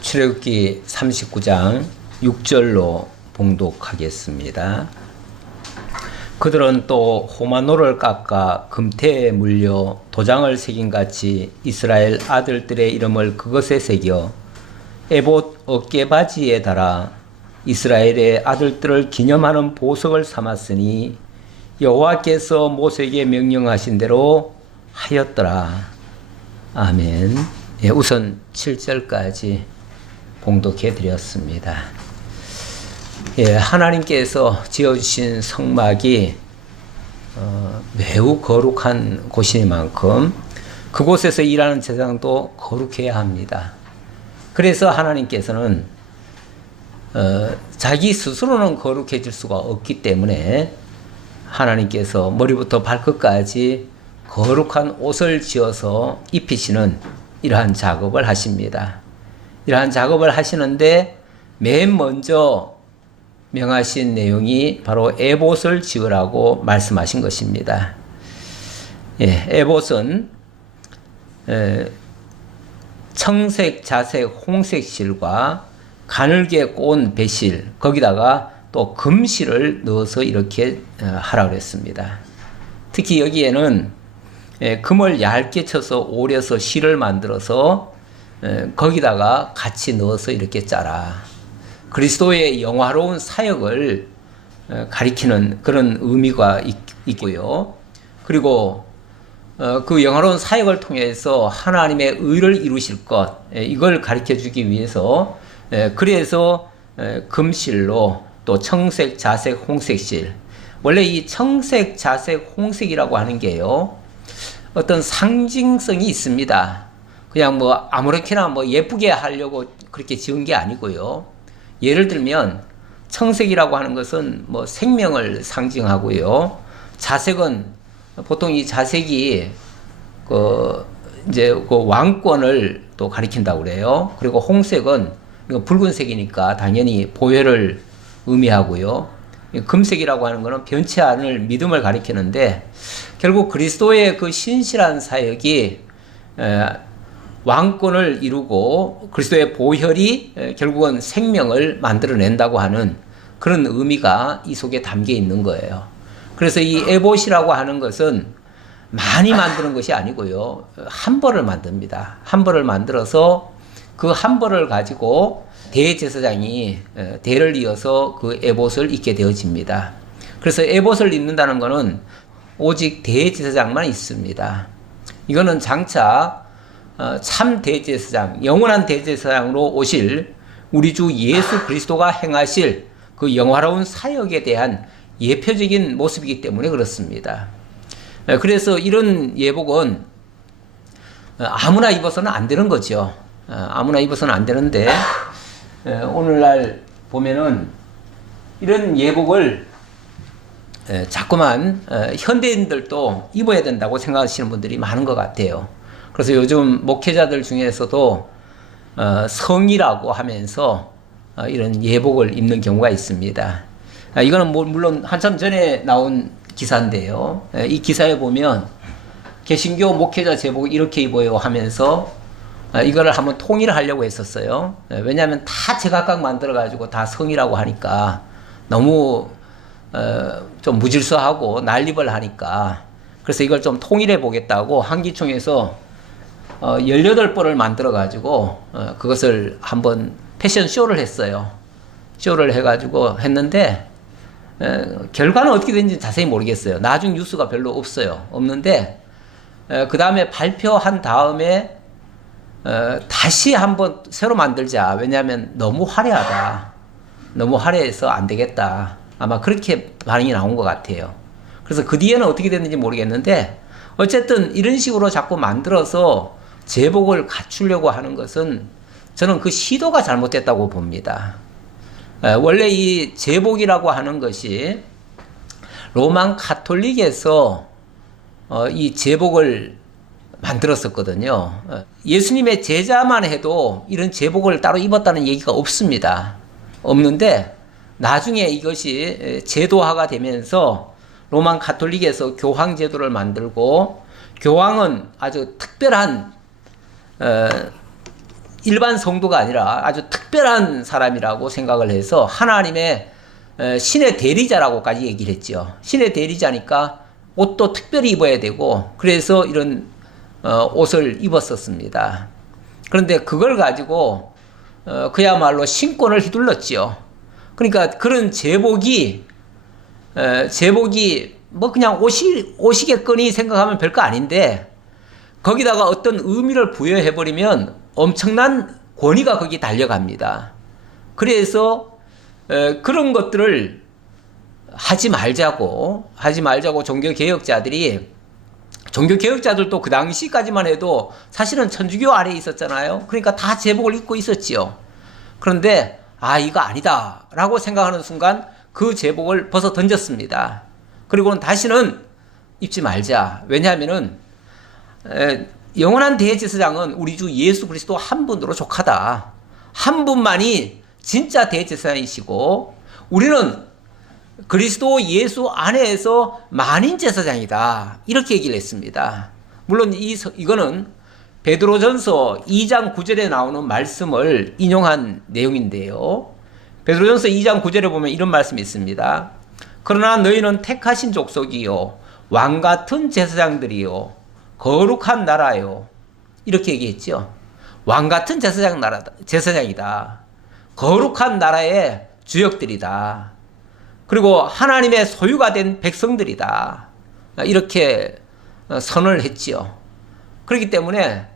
출애굽기 39장 6절로 봉독하겠습니다. 그들은 또 호마노를 깎아 금태에 물려 도장을 새김같이 이스라엘 아들들의 이름을 그것에 새겨 에봇 어깨바지에 달아 이스라엘의 아들들을 기념하는 보석을 삼았으니 여호와께서 모세에게 명령하신 대로 하였더라. 아멘. 우선 7절까지 봉독해 드렸습니다. 하나님께서 지어주신 성막이 매우 거룩한 곳이니만큼 그곳에서 일하는 제사장도 거룩해야 합니다. 그래서 하나님께서는 자기 스스로는 거룩해질 수가 없기 때문에 하나님께서 머리부터 발끝까지 거룩한 옷을 지어서 입히시는 이러한 작업을 하십니다. 이러한 작업을 하시는데 맨 먼저 명하신 내용이 바로 에봇을 지으라고 말씀하신 것입니다. 에봇은 청색, 자색, 홍색 실과 가늘게 꼬은 배실, 거기다가 또 금실을 넣어서 이렇게 하라고 했습니다. 특히 여기에는 금을 얇게 쳐서 오려서 실을 만들어서 거기다가 같이 넣어서 이렇게 짜라. 그리스도의 영화로운 사역을 가리키는 그런 의미가 있고요. 그리고 그 영화로운 사역을 통해서 하나님의 의를 이루실 것, 이걸 가리켜 주기 위해서 그래서 금실로 또 청색, 자색, 홍색실. 원래 이 청색, 자색, 홍색이라고 하는 게요, 어떤 상징성이 있습니다. 그냥 뭐 아무렇게나 뭐 예쁘게 하려고 그렇게 지은 게 아니고요. 예를 들면 청색이라고 하는 것은 뭐 생명을 상징하고요. 자색은 보통 이 자색이 이제 왕권을 또 가리킨다고 그래요. 그리고 홍색은 이거 붉은색이니까 당연히 보혈을 의미하고요. 금색이라고 하는 것은 변치 않을 믿음을 가리키는데, 결국 그리스도의 그 신실한 사역이 왕권을 이루고 그리스도의 보혈이 결국은 생명을 만들어낸다고 하는 그런 의미가 이 속에 담겨 있는 거예요. 그래서 이 에봇이라고 하는 것은 많이 만드는 것이 아니고요, 한 벌을 만듭니다. 한 벌을 만들어서 그 한 벌을 가지고 대제사장이 대를 이어서 그 에봇을 입게 되어집니다. 그래서 에봇을 입는다는 것은 오직 대제사장만 있습니다. 이거는 장차 참 대제사장, 영원한 대제사장으로 오실 우리 주 예수 그리스도가 행하실 그 영화로운 사역에 대한 예표적인 모습이기 때문에 그렇습니다. 그래서 이런 예복은 아무나 입어서는 안 되는 거죠. 아무나 입어서는 안 되는데, 오늘날 보면은 이런 예복을 자꾸만 현대인들도 입어야 된다고 생각하시는 분들이 많은 것 같아요. 그래서 요즘 목회자들 중에서도 성이라고 하면서 이런 예복을 입는 경우가 있습니다. 이거는 물론 한참 전에 나온 기사인데요. 이 기사에 보면 개신교 목회자 제복을 이렇게 입어요 하면서 이거를 한번 통일하려고 했었어요. 왜냐하면 다 제각각 만들어가지고 다 성이라고 하니까 너무 좀 무질서하고 난립을 하니까, 그래서 이걸 좀 통일해 보겠다고 한기총에서 18벌을 만들어가지고 그것을 한번 패션쇼를 했어요. 쇼를 해가지고 했는데 결과는 어떻게 됐는지 자세히 모르겠어요. 나중 뉴스가 별로 없는데 그 다음에 발표한 다음에 다시 한번 새로 만들자. 왜냐하면 너무 화려하다. 너무 화려해서 안 되겠다. 아마 그렇게 반응이 나온 것 같아요. 그래서 그 뒤에는 어떻게 됐는지 모르겠는데, 어쨌든 이런 식으로 자꾸 만들어서 제복을 갖추려고 하는 것은 저는 그 시도가 잘못됐다고 봅니다. 원래 이 제복이라고 하는 것이 로만 가톨릭에서 이 제복을 만들었었거든요. 예수님의 제자만 해도 이런 제복을 따로 입었다는 얘기가 없는데 나중에 이것이 제도화가 되면서 로만 가톨릭에서 교황 제도를 만들고, 교황은 아주 특별한 일반 성도가 아니라 아주 특별한 사람이라고 생각을 해서 하나님의 신의 대리자라고까지 얘기를 했죠. 신의 대리자니까 옷도 특별히 입어야 되고 그래서 이런 옷을 입었었습니다. 그런데 그걸 가지고 그야말로 신권을 휘둘렀지요. 그러니까 그런 제복이 뭐 그냥 옷이겠거니 생각하면 별거 아닌데 거기다가 어떤 의미를 부여해버리면 엄청난 권위가 거기 달려갑니다. 그래서 그런 것들을 하지 말자고 종교개혁자들도 그 당시까지만 해도 사실은 천주교 아래에 있었잖아요. 그러니까 다 제복을 입고 있었지요. 그런데 이거 아니다 라고 생각하는 순간 그 제복을 벗어 던졌습니다. 그리고는 다시는 입지 말자. 왜냐하면은 영원한 대제사장은 우리 주 예수 그리스도 한 분으로 족하다. 한 분만이 진짜 대제사장이시고 우리는 그리스도 예수 안에서 만인 제사장이다. 이렇게 얘기를 했습니다. 물론 이거는 베드로전서 2장 9절에 나오는 말씀을 인용한 내용인데요. 베드로전서 2장 9절에 보면 이런 말씀이 있습니다. 그러나 너희는 택하신 족속이요 왕같은 제사장들이요 거룩한 나라요. 이렇게 얘기했죠. 왕같은 제사장이다. 거룩한 나라의 주역들이다. 그리고 하나님의 소유가 된 백성들이다. 이렇게 선언을 했지요. 그렇기 때문에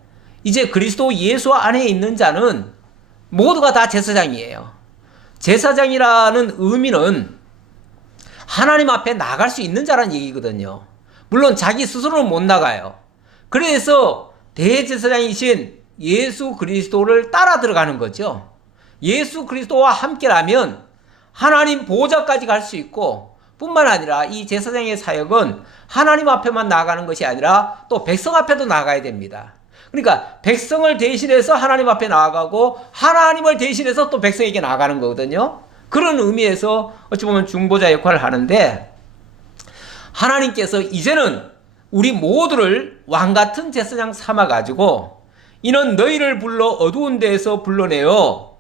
이제 그리스도 예수 안에 있는 자는 모두가 다 제사장이에요. 제사장이라는 의미는 하나님 앞에 나갈 수 있는 자라는 얘기거든요. 물론 자기 스스로는 못 나가요. 그래서 대제사장이신 예수 그리스도를 따라 들어가는 거죠. 예수 그리스도와 함께라면 하나님 보좌까지 갈 수 있고 뿐만 아니라 이 제사장의 사역은 하나님 앞에만 나가는 것이 아니라 또 백성 앞에도 나가야 됩니다. 그러니까 백성을 대신해서 하나님 앞에 나아가고 하나님을 대신해서 또 백성에게 나가는 거거든요. 그런 의미에서 어찌 보면 중보자 역할을 하는데 하나님께서 이제는 우리 모두를 왕같은 제사장 삼아가지고 이는 너희를 불러 어두운 데에서 불러내어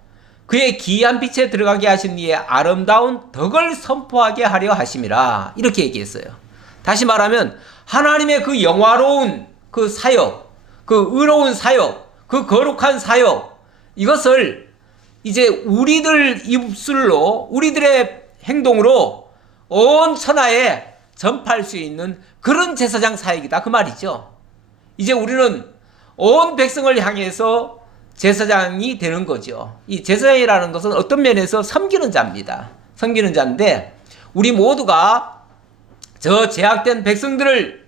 그의 기이한 빛에 들어가게 하신 이의 아름다운 덕을 선포하게 하려 하심이라. 이렇게 얘기했어요. 다시 말하면 하나님의 그 영화로운 그 사역, 그 의로운 사역, 그 거룩한 사역, 이것을 이제 우리들 입술로 우리들의 행동으로 온 천하에 전파할 수 있는 그런 제사장 사역이다 그 말이죠. 이제 우리는 온 백성을 향해서 제사장이 되는 거죠. 이 제사장이라는 것은 어떤 면에서 섬기는 자입니다. 섬기는 자인데 우리 모두가 저 제약된 백성들을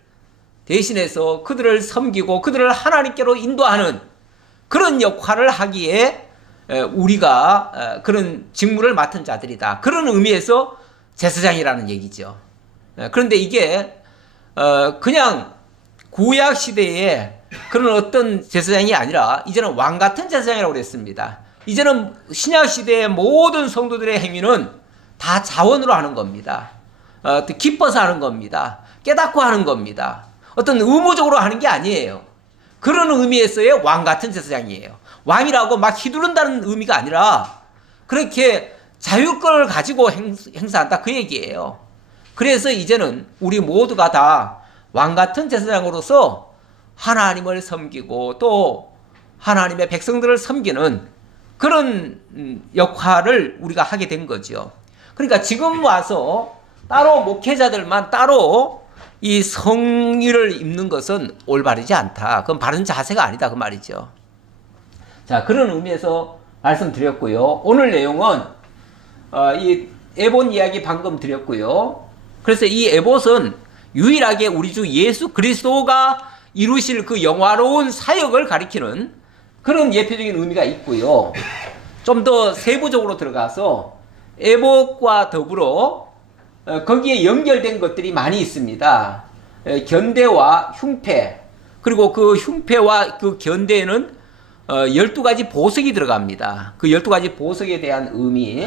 대신해서 그들을 섬기고 그들을 하나님께로 인도하는 그런 역할을 하기에 우리가 그런 직무를 맡은 자들이다. 그런 의미에서 제사장이라는 얘기죠. 그런데 이게 그냥 구약 시대에 그런 어떤 제사장이 아니라 이제는 왕 같은 제사장이라고 그랬습니다. 이제는 신약 시대의 모든 성도들의 행위는 다 자원으로 하는 겁니다. 기뻐서 하는 겁니다. 깨닫고 하는 겁니다. 어떤 의무적으로 하는 게 아니에요. 그런 의미에서의 왕 같은 제사장이에요. 왕이라고 막 휘두른다는 의미가 아니라 그렇게 자율권을 가지고 행사한다 그 얘기예요. 그래서 이제는 우리 모두가 다 왕 같은 제사장으로서 하나님을 섬기고 또 하나님의 백성들을 섬기는 그런 역할을 우리가 하게 된 거죠. 그러니까 지금 와서 따로 목회자들만 따로 이 성의를 입는 것은 올바르지 않다. 그건 바른 자세가 아니다 그 말이죠. 자, 그런 의미에서 말씀드렸고요. 오늘 내용은 이 에봇 이야기 방금 드렸고요. 그래서 이 에봇은 유일하게 우리 주 예수 그리스도가 이루실 그 영화로운 사역을 가리키는 그런 예표적인 의미가 있고요. 좀 더 세부적으로 들어가서 에봇과 더불어 거기에 연결된 것들이 많이 있습니다. 견대와 흉패, 그리고 그 흉패와 그 견대에는 12가지 보석이 들어갑니다. 그 12가지 보석에 대한 의미.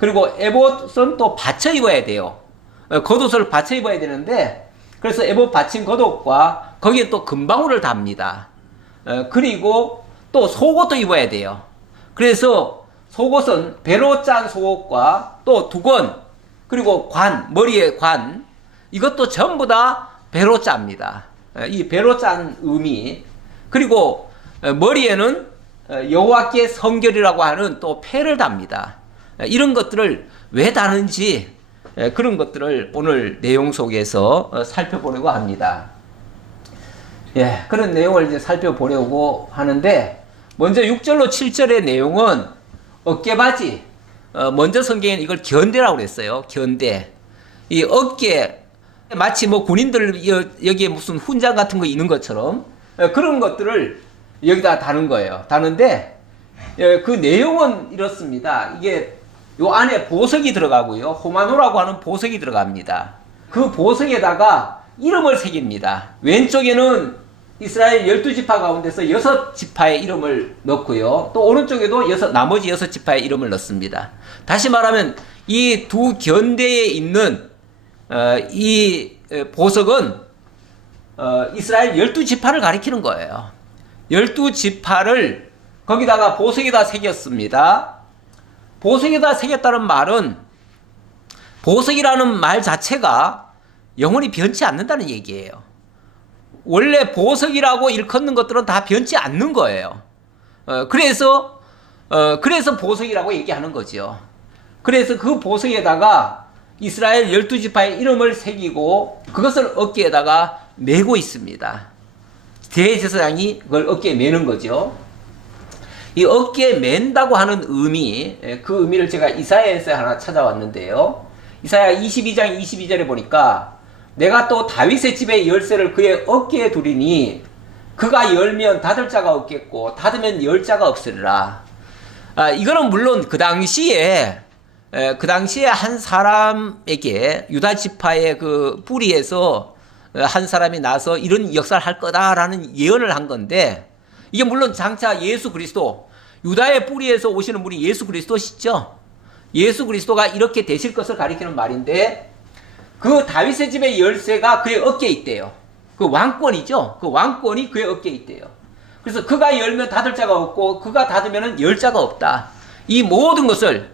그리고 에봇은 또 받쳐 입어야 돼요. 겉옷을 받쳐 입어야 되는데, 그래서 에봇 받친 겉옷과 거기에 또 금방울을 답니다. 그리고 또 속옷도 입어야 돼요. 그래서 속옷은 배로 짠 속옷과 또 두건, 그리고 관, 머리에 관, 이것도 전부 다 배로 짭니다. 이 배로 짠 의미, 그리고 머리에는 여호와께 성결이라고 하는 또 패를 답니다. 이런 것들을 왜 다는지 그런 것들을 오늘 내용 속에서 살펴보려고 합니다. 예, 그런 내용을 이제 살펴보려고 하는데, 먼저 6절로 7절의 내용은 어깨바지, 먼저 성경에는 이걸 견대라고 그랬어요. 견대. 이 어깨, 마치 뭐 군인들 여기에 무슨 훈장 같은 거 있는 것처럼 그런 것들을 여기다 다는 거예요. 다는데 그 내용은 이렇습니다. 이게 요 안에 보석이 들어가고요. 호마노라고 하는 보석이 들어갑니다. 그 보석에다가 이름을 새깁니다. 왼쪽에는 이스라엘 12지파 가운데서 6지파의 이름을 넣고요. 또 오른쪽에도 나머지 6지파의 이름을 넣습니다. 다시 말하면 이 두 견대에 있는 이 보석은 이스라엘 12지파를 가리키는 거예요. 12지파를 거기다가 보석에다 새겼습니다. 보석에다 새겼다는 말은, 보석이라는 말 자체가 영원히 변치 않는다는 얘기예요. 원래 보석이라고 일컫는 것들은 다 변치 않는 거예요. 그래서 보석이라고 얘기하는 거죠. 그래서 그 보석에다가 이스라엘 12지파의 이름을 새기고 그것을 어깨에다가 메고 있습니다. 대제사장이 그걸 어깨에 메는 거죠. 이 어깨에 맨다고 하는 의미, 그 의미를 제가 이사야에서 하나 찾아왔는데요. 이사야 22장 22절에 보니까, 내가 또 다윗의 집의 열쇠를 그의 어깨에 두리니 그가 열면 닫을 자가 없겠고 닫으면 열 자가 없으리라. 이거는 물론 그 당시에 한 사람에게, 유다 지파의 그 뿌리에서 한 사람이 나서 이런 역사를 할 거다라는 예언을 한 건데, 이게 물론 장차 예수 그리스도, 유다의 뿌리에서 오시는 분이 예수 그리스도시죠. 예수 그리스도가 이렇게 되실 것을 가리키는 말인데, 그 다윗의 집의 열쇠가 그의 어깨에 있대요. 그 왕권이죠. 그 왕권이 그의 어깨에 있대요. 그래서 그가 열면 닫을 자가 없고 그가 닫으면 열 자가 없다. 이 모든 것을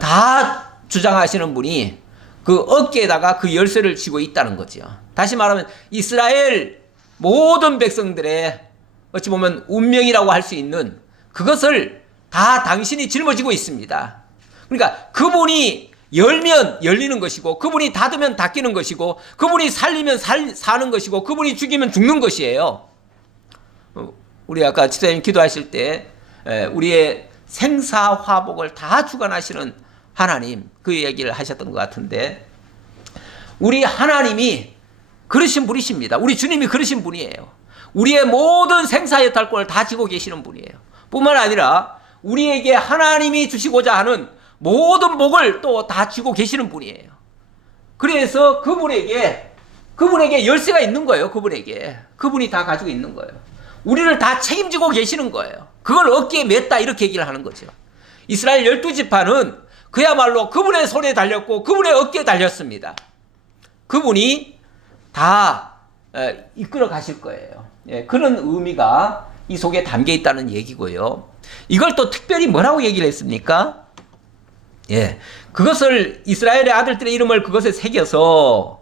다 주장하시는 분이 그 어깨에다가 그 열쇠를 쥐고 있다는 거죠. 다시 말하면 이스라엘 모든 백성들의 어찌 보면 운명이라고 할 수 있는 그것을 다 당신이 짊어지고 있습니다. 그러니까 그분이 열면 열리는 것이고, 그분이 닫으면 닫히는 것이고, 그분이 살리면 사는 것이고, 그분이 죽이면 죽는 것이에요. 우리 아까 지도자님 기도하실 때 우리의 생사화복을 다 주관하시는 하나님, 그 얘기를 하셨던 것 같은데, 우리 하나님이 그러신 분이십니다. 우리 주님이 그러신 분이에요. 우리의 모든 생사여탈권을 다 지고 계시는 분이에요. 뿐만 아니라 우리에게 하나님이 주시고자 하는 모든 복을 또 다 쥐고 계시는 분이에요. 그래서 그분에게 열쇠가 있는 거예요. 그분이 다 가지고 있는 거예요. 우리를 다 책임지고 계시는 거예요. 그걸 어깨에 맸다, 이렇게 얘기를 하는 거죠. 이스라엘 12지파는 그야말로 그분의 손에 달렸고 그분의 어깨에 달렸습니다. 그분이 다 이끌어 가실 거예요. 그런 의미가 이 속에 담겨 있다는 얘기고요. 이걸 또 특별히 뭐라고 얘기를 했습니까? 그것을, 이스라엘의 아들들의 이름을 그것에 새겨서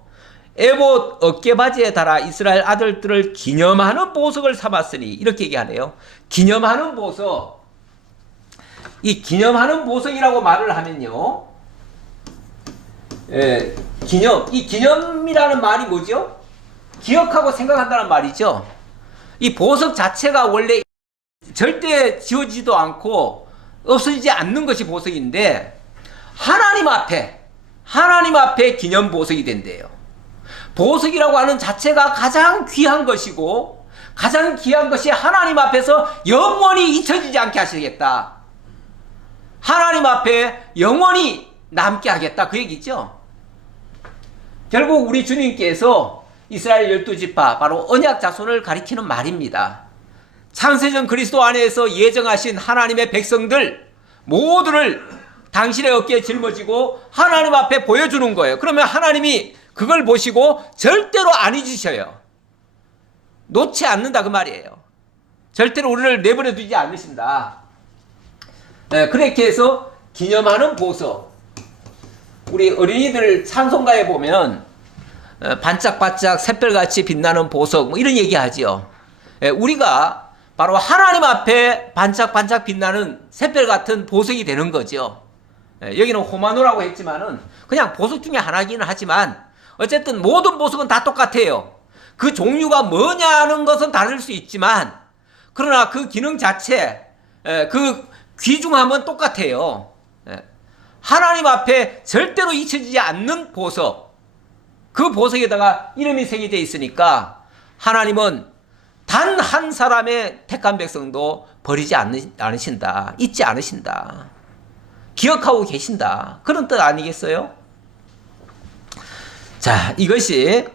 에봇 어깨바지에 달아 이스라엘 아들들을 기념하는 보석을 삼았으니, 이렇게 얘기하네요. 기념하는 보석. 이 기념하는 보석이라고 말을 하면요, 이 기념이라는 말이 뭐죠? 기억하고 생각한다는 말이죠. 이 보석 자체가 원래 절대 지워지지도 않고 없어지지 않는 것이 보석인데, 하나님 앞에 기념 보석이 된대요. 보석이라고 하는 자체가 가장 귀한 것이고, 가장 귀한 것이 하나님 앞에서 영원히 잊혀지지 않게 하시겠다. 하나님 앞에 영원히 남게 하겠다, 그 얘기죠. 결국 우리 주님께서 이스라엘 12지파, 바로 언약 자손을 가리키는 말입니다. 창세전 그리스도 안에서 예정하신 하나님의 백성들 모두를 당신의 어깨에 짊어지고 하나님 앞에 보여주는 거예요. 그러면 하나님이 그걸 보시고 절대로 안 잊으셔요. 놓지 않는다, 그 말이에요. 절대로 우리를 내버려 두지 않으신다. 그렇게 해서 기념하는 보석. 우리 어린이들 찬송가에 보면 반짝반짝 샛별같이 빛나는 보석 뭐 이런 얘기하지요. 우리가 바로 하나님 앞에 반짝반짝 빛나는 샛별 같은 보석이 되는 거죠. 여기는 호마노라고 했지만은 그냥 보석 중에 하나이기는 하지만 어쨌든 모든 보석은 다 똑같아요. 그 종류가 뭐냐는 것은 다를 수 있지만 그러나 그 기능 자체, 그 귀중함은 똑같아요. 하나님 앞에 절대로 잊혀지지 않는 보석. 그 보석에다가 이름이 새겨져 있으니까 하나님은 단 한 사람의 택한 백성도 버리지 않으신다. 잊지 않으신다. 기억하고 계신다. 그런 뜻 아니겠어요? 자, 이것이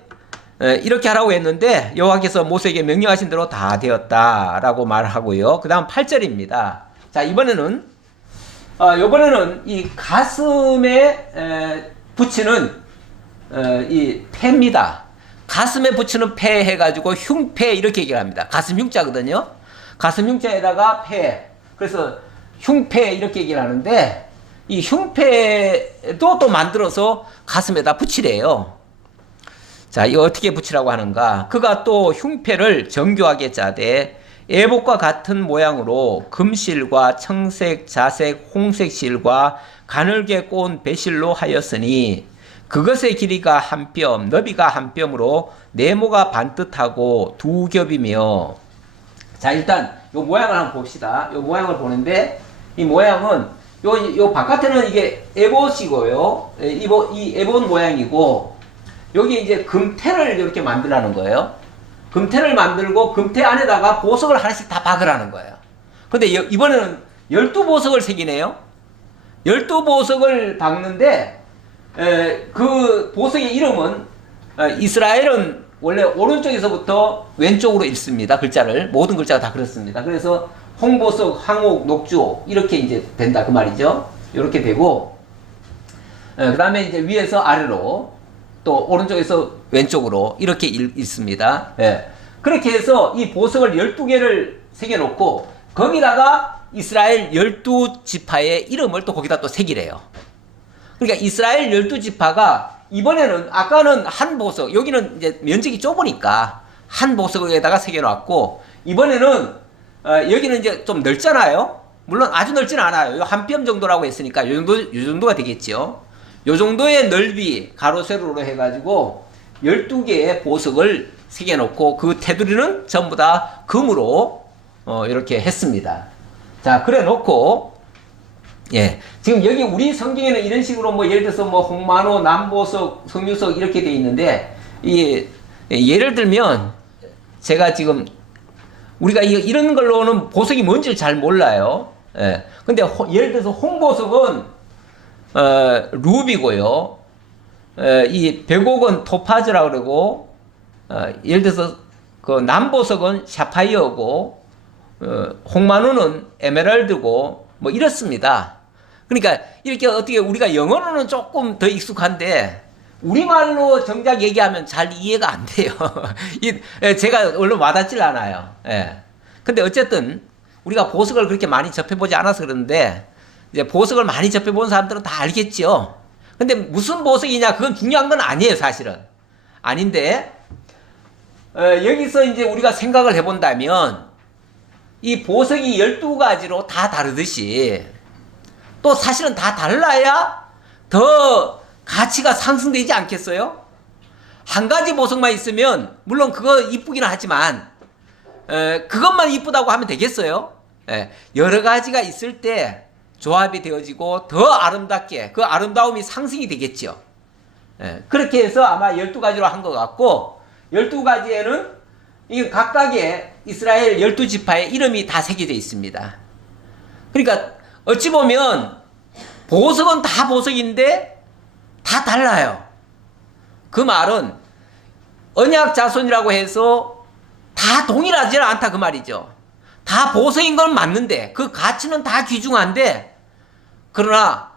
이렇게 하라고 했는데 여호와께서 모세에게 명령하신 대로 다 되었다라고 말하고요. 그 다음 8절입니다. 자, 이번에는 이 가슴에 붙이는 이 패입니다. 가슴에 붙이는 패 해가지고 흉패 이렇게 얘기를 합니다. 가슴 흉자거든요. 가슴 흉자에다가 패. 그래서 흉패 이렇게 얘기를 하는데 이 흉패도 또 만들어서 가슴에다 붙이래요. 자, 이거 어떻게 붙이라고 하는가? 그가 또 흉패를 정교하게 짜되 에봇과 같은 모양으로 금실과 청색, 자색, 홍색 실과 가늘게 꼬은 배실로 하였으니 그것의 길이가 한 뼘, 너비가 한 뼘으로 네모가 반듯하고 두 겹이며. 자, 일단 요 모양을 한번 봅시다. 요 모양을 보는데 이 모양은 요 바깥에는 이게 에봇이고요. 이 에봇 모양이고 여기 이제 금태를 이렇게 만들라는 거예요. 금태를 만들고 금태 안에다가 보석을 하나씩 다 박으라는 거예요. 근데 이번에는 12보석을 새기네요. 12보석을 박는데 그 보석의 이름은 이스라엘은 원래 오른쪽에서부터 왼쪽으로 읽습니다. 글자를. 모든 글자가 다 그렇습니다. 그래서 홍보석, 황옥, 녹주 이렇게 이제 된다 그 말이죠. 이렇게 되고 그 다음에 이제 위에서 아래로 또 오른쪽에서 왼쪽으로 이렇게 읽습니다. 그렇게 해서 이 보석을 12개를 새겨놓고 거기다가 이스라엘 12지파의 이름을 또 거기다 또 새기래요. 그러니까 이스라엘 12지파가 이번에는 아까는 한 보석, 여기는 이제 면적이 좁으니까 한 보석에다가 새겨놨고 이번에는 여기는 이제 좀 넓잖아요. 물론 아주 넓지는 않아요. 한 뼘 정도라고 했으니까 요 정도가 되겠죠. 요 정도의 넓이 가로 세로로 해가지고 12개의 보석을 새겨놓고 그 테두리는 전부 다 금으로 이렇게 했습니다. 자, 그래 놓고 지금 여기 우리 성경에는 이런 식으로 뭐 예를 들어서 뭐 홍마노, 남보석, 석류석 이렇게 돼 있는데 예를 들면 제가 지금 우리가 이런 걸로는 보석이 뭔지를 잘 몰라요. 근데 예를 들어서 홍보석은 루비고요. 이 백옥은 토파즈라고 그러고 예를 들어서 그 남보석은 샤파이어고 홍마노는 에메랄드고 뭐 이렇습니다. 그러니까 이렇게 어떻게 우리가 영어로는 조금 더 익숙한데 우리말로 정작 얘기하면 잘 이해가 안 돼요. 제가 얼른 와닿질 않아요. 근데 어쨌든 우리가 보석을 그렇게 많이 접해보지 않아서 그러는데 이제 보석을 많이 접해본 사람들은 다 알겠죠. 근데 무슨 보석이냐 그건 중요한 건 아니에요, 사실은. 아닌데 여기서 이제 우리가 생각을 해본다면 이 보석이 12가지로 다 다르듯이 또 사실은 다 달라야 더 가치가 상승되지 않겠어요? 한 가지 보석만 있으면 물론 그거 이쁘기는 하지만 그것만 이쁘다고 하면 되겠어요? 여러 가지가 있을 때 조합이 되어지고 더 아름답게 그 아름다움이 상승이 되겠죠. 그렇게 해서 아마 12가지로 한 것 같고 12가지에는 이 각각의 이스라엘 12지파의 이름이 다 새겨져 있습니다. 그러니까 어찌 보면 보석은 다 보석인데 다 달라요. 그 말은 언약 자손이라고 해서 다 동일하지는 않다 그 말이죠. 다 보석인 건 맞는데 그 가치는 다 귀중한데 그러나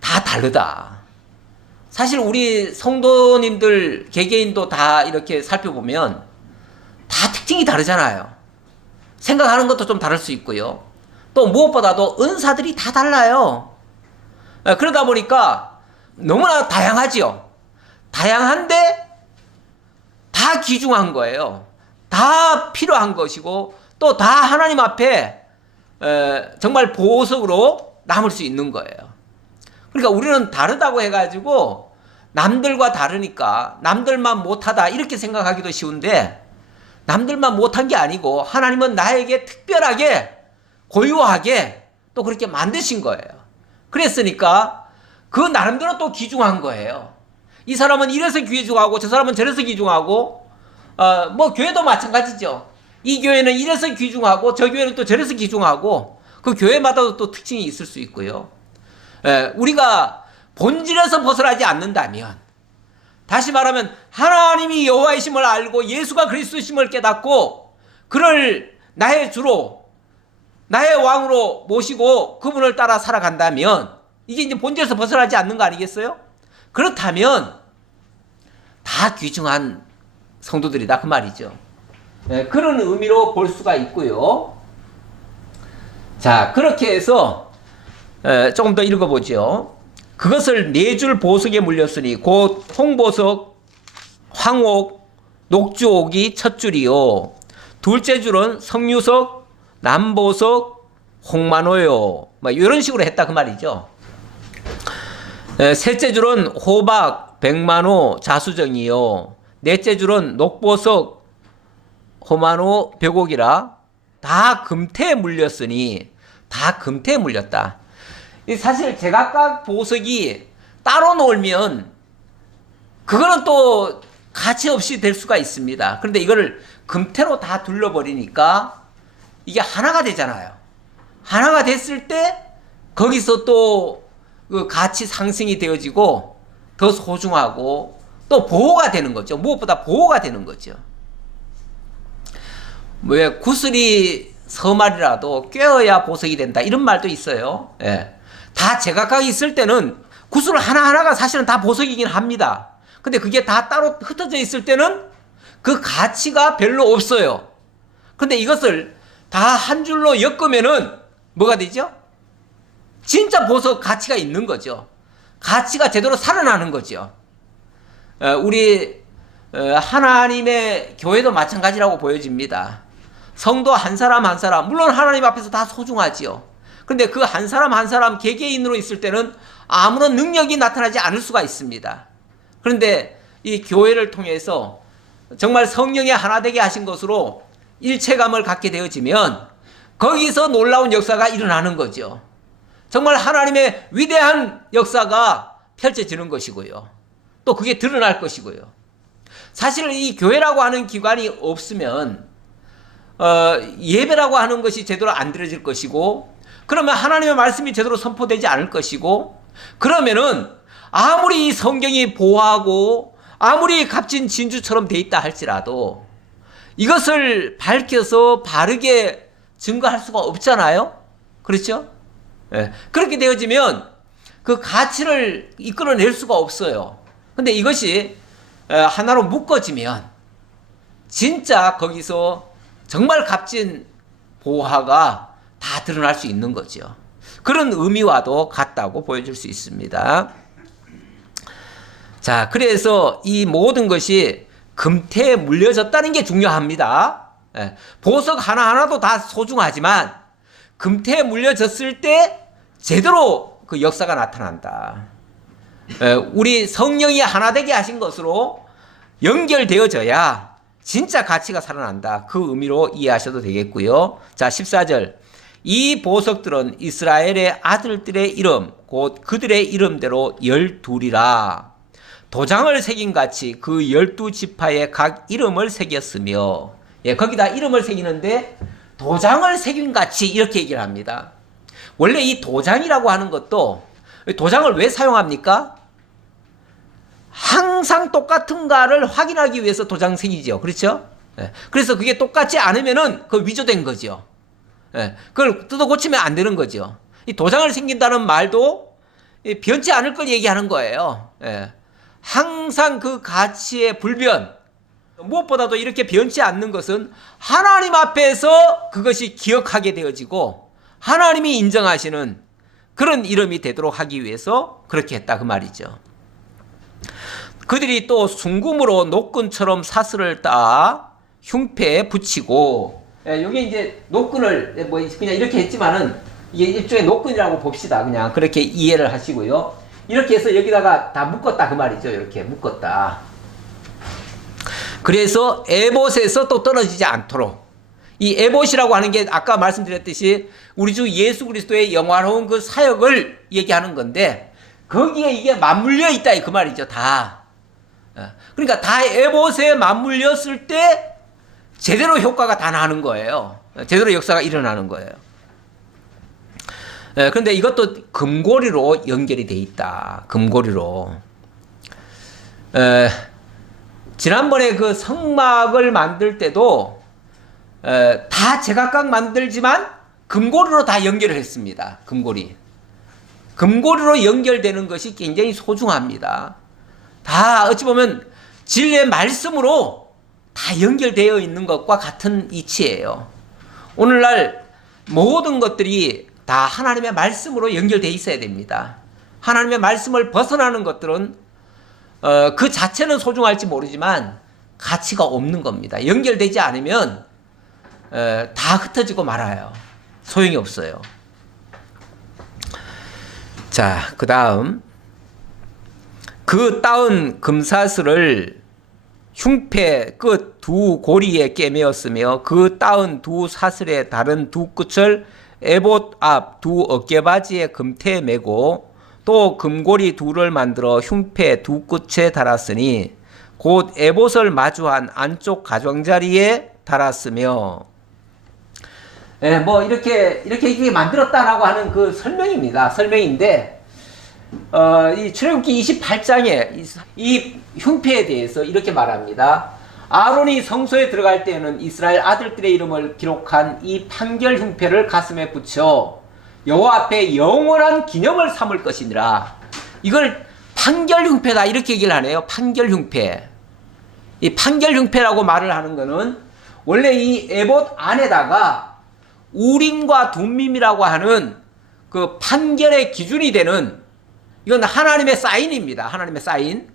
다 다르다. 사실 우리 성도님들 개개인도 다 이렇게 살펴보면 다 특징이 다르잖아요. 생각하는 것도 좀 다를 수 있고요. 또 무엇보다도 은사들이 다 달라요. 그러다 보니까 너무나 다양하지요. 다양한데 다 귀중한 거예요. 다 필요한 것이고 또 다 하나님 앞에 정말 보석으로 남을 수 있는 거예요. 그러니까 우리는 다르다고 해가지고 남들과 다르니까 남들만 못하다 이렇게 생각하기도 쉬운데, 남들만 못한 게 아니고 하나님은 나에게 특별하게 고유하게 또 그렇게 만드신 거예요. 그랬으니까 그 나름대로 또 귀중한 거예요. 이 사람은 이래서 귀중하고 저 사람은 저래서 귀중하고, 뭐 교회도 마찬가지죠. 이 교회는 이래서 귀중하고 저 교회는 또 저래서 귀중하고, 그 교회마다도 또 특징이 있을 수 있고요. 우리가 본질에서 벗어나지 않는다면, 다시 말하면 하나님이 여호와이심을 알고 예수가 그리스도심을 깨닫고 그를 나의 주로 나의 왕으로 모시고 그분을 따라 살아간다면, 이게 이제 본질에서 벗어나지 않는 거 아니겠어요? 그렇다면 다 귀중한 성도들이다 그 말이죠. 그런 의미로 볼 수가 있고요. 자, 그렇게 해서 조금 더 읽어보죠. 그것을 네 줄 보석에 물렸으니 곧 홍보석, 황옥, 녹주옥이 첫 줄이요. 둘째 줄은 석류석, 남보석, 홍만호요. 뭐 이런 식으로 했다 그 말이죠. 셋째 줄은 호박, 백만호, 자수정이요. 넷째 줄은 녹보석, 호만호, 벽옥이라 다 금태에 물렸으니, 다 금태에 물렸다. 사실 제각각 보석이 따로 놀면 그거는 또 가치 없이 될 수가 있습니다. 그런데 이거를 금태로 다 둘러버리니까 이게 하나가 되잖아요. 하나가 됐을 때 거기서 또 그 가치 상승이 되어지고 더 소중하고 또 보호가 되는 거죠. 무엇보다 보호가 되는 거죠. 왜 구슬이 서말이라도 꿰어야 보석이 된다 이런 말도 있어요. 예. 다 제각각 있을 때는 구슬 하나하나가 사실은 다 보석이긴 합니다. 근데 그게 다 따로 흩어져 있을 때는 그 가치가 별로 없어요. 근데 이것을 다 한 줄로 엮으면은 뭐가 되죠? 진짜 보석 가치가 있는 거죠. 가치가 제대로 살아나는 거죠. 우리 하나님의 교회도 마찬가지라고 보여집니다. 성도 한 사람 한 사람, 물론 하나님 앞에서 다 소중하지요. 그런데 그 한 사람 한 사람 개개인으로 있을 때는 아무런 능력이 나타나지 않을 수가 있습니다. 그런데 이 교회를 통해서 정말 성령의 하나 되게 하신 것으로 일체감을 갖게 되어지면 거기서 놀라운 역사가 일어나는 거죠. 정말 하나님의 위대한 역사가 펼쳐지는 것이고요. 또 그게 드러날 것이고요. 사실 이 교회라고 하는 기관이 없으면 예배라고 하는 것이 제대로 안 드려질 것이고, 그러면 하나님의 말씀이 제대로 선포되지 않을 것이고, 그러면은 아무리 이 성경이 보호하고 아무리 값진 진주처럼 돼 있다 할지라도 이것을 밝혀서 바르게 증거할 수가 없잖아요. 그렇죠? 예. 그렇게 되어지면 그 가치를 이끌어낼 수가 없어요. 근데 이것이 하나로 묶어지면 진짜 거기서 정말 값진 보화가 다 드러날 수 있는 거죠. 그런 의미와도 같다고 보여줄 수 있습니다. 자, 그래서 이 모든 것이 금태에 물려졌다는 게 중요합니다. 보석 하나하나도 다 소중하지만 금태에 물려졌을 때 제대로 그 역사가 나타난다. 우리 성령이 하나 되게 하신 것으로 연결되어져야 진짜 가치가 살아난다. 그 의미로 이해하셔도 되겠고요. 자, 14절. 이 보석들은 이스라엘의 아들들의 이름, 곧 그들의 이름대로 12이라. 도장을 새긴 같이 그 12지파의 각 이름을 새겼으며, 예, 거기다 이름을 새기는데 도장을 새긴 같이 이렇게 얘기를 합니다. 원래 이 도장이라고 하는 것도, 도장을 왜 사용합니까? 항상 똑같은가를 확인하기 위해서 도장 새기죠. 그렇죠? 예, 그래서 그게 똑같지 않으면은 그 위조된 거죠. 예, 그걸 뜯어 고치면 안 되는 거죠. 이 도장을 새긴다는 말도 변치 않을 걸 얘기하는 거예요. 예, 항상 그 가치의 불변, 무엇보다도 이렇게 변치 않는 것은 하나님 앞에서 그것이 기억하게 되어지고 하나님이 인정하시는 그런 이름이 되도록 하기 위해서 그렇게 했다 그 말이죠. 그들이 또 순금으로 노끈처럼 사슬을 따 흉패에 붙이고, 이게 이제 노끈을 뭐 그냥 이렇게 했지만은 이게 일종의 노끈이라고 봅시다. 그냥 그렇게 이해를 하시고요. 이렇게 해서 여기다가 다 묶었다 그 말이죠. 이렇게 묶었다. 그래서 에봇에서 또 떨어지지 않도록, 이 에봇이라고 하는 게 아까 말씀드렸듯이 우리 주 예수 그리스도의 영화로운 그 사역을 얘기하는 건데 거기에 이게 맞물려 있다 그 말이죠. 다. 그러니까 다 에봇에 맞물렸을 때 제대로 효과가 다 나는 거예요. 제대로 역사가 일어나는 거예요. 그런데 이것도 금고리로 연결이 돼 있다. 금고리로. 지난번에 그 성막을 만들 때도 다 제각각 만들지만 금고리로 다 연결을 했습니다. 금고리로 연결되는 것이 굉장히 소중합니다. 다 어찌 보면 진리의 말씀으로 다 연결되어 있는 것과 같은 이치예요. 오늘날 모든 것들이 다 하나님의 말씀으로 연결되어 있어야 됩니다. 하나님의 말씀을 벗어나는 것들은 그 자체는 소중할지 모르지만 가치가 없는 겁니다. 연결되지 않으면 다 흩어지고 말아요. 소용이 없어요. 자, 그 다음 그 따은 금사슬을 흉패 끝 두 고리에 꿰매었으며 그 따은 두 사슬의 다른 두 끝을 에봇 앞 두 어깨바지에 금태에 매고 또 금고리 둘을 만들어 흉패 두 끝에 달았으니 곧 에봇을 마주한 안쪽 가장자리에 달았으며, 뭐 이렇게 만들었다라고 하는 그 설명입니다. 설명인데 이 출애굽기 28장에 이 흉패에 대해서 이렇게 말합니다. 아론이 성소에 들어갈 때에는 이스라엘 아들들의 이름을 기록한 이 판결 흉패를 가슴에 붙여 여호와 앞에 영원한 기념을 삼을 것이니라. 이걸 판결 흉패다 이렇게 얘기를 하네요. 판결 흉패. 이 판결 흉패라고 말을 하는 거는 원래 이 에봇 안에다가 우림과 둠밈이라고 하는 그 판결의 기준이 되는, 이건 하나님의 사인입니다. 하나님의 사인.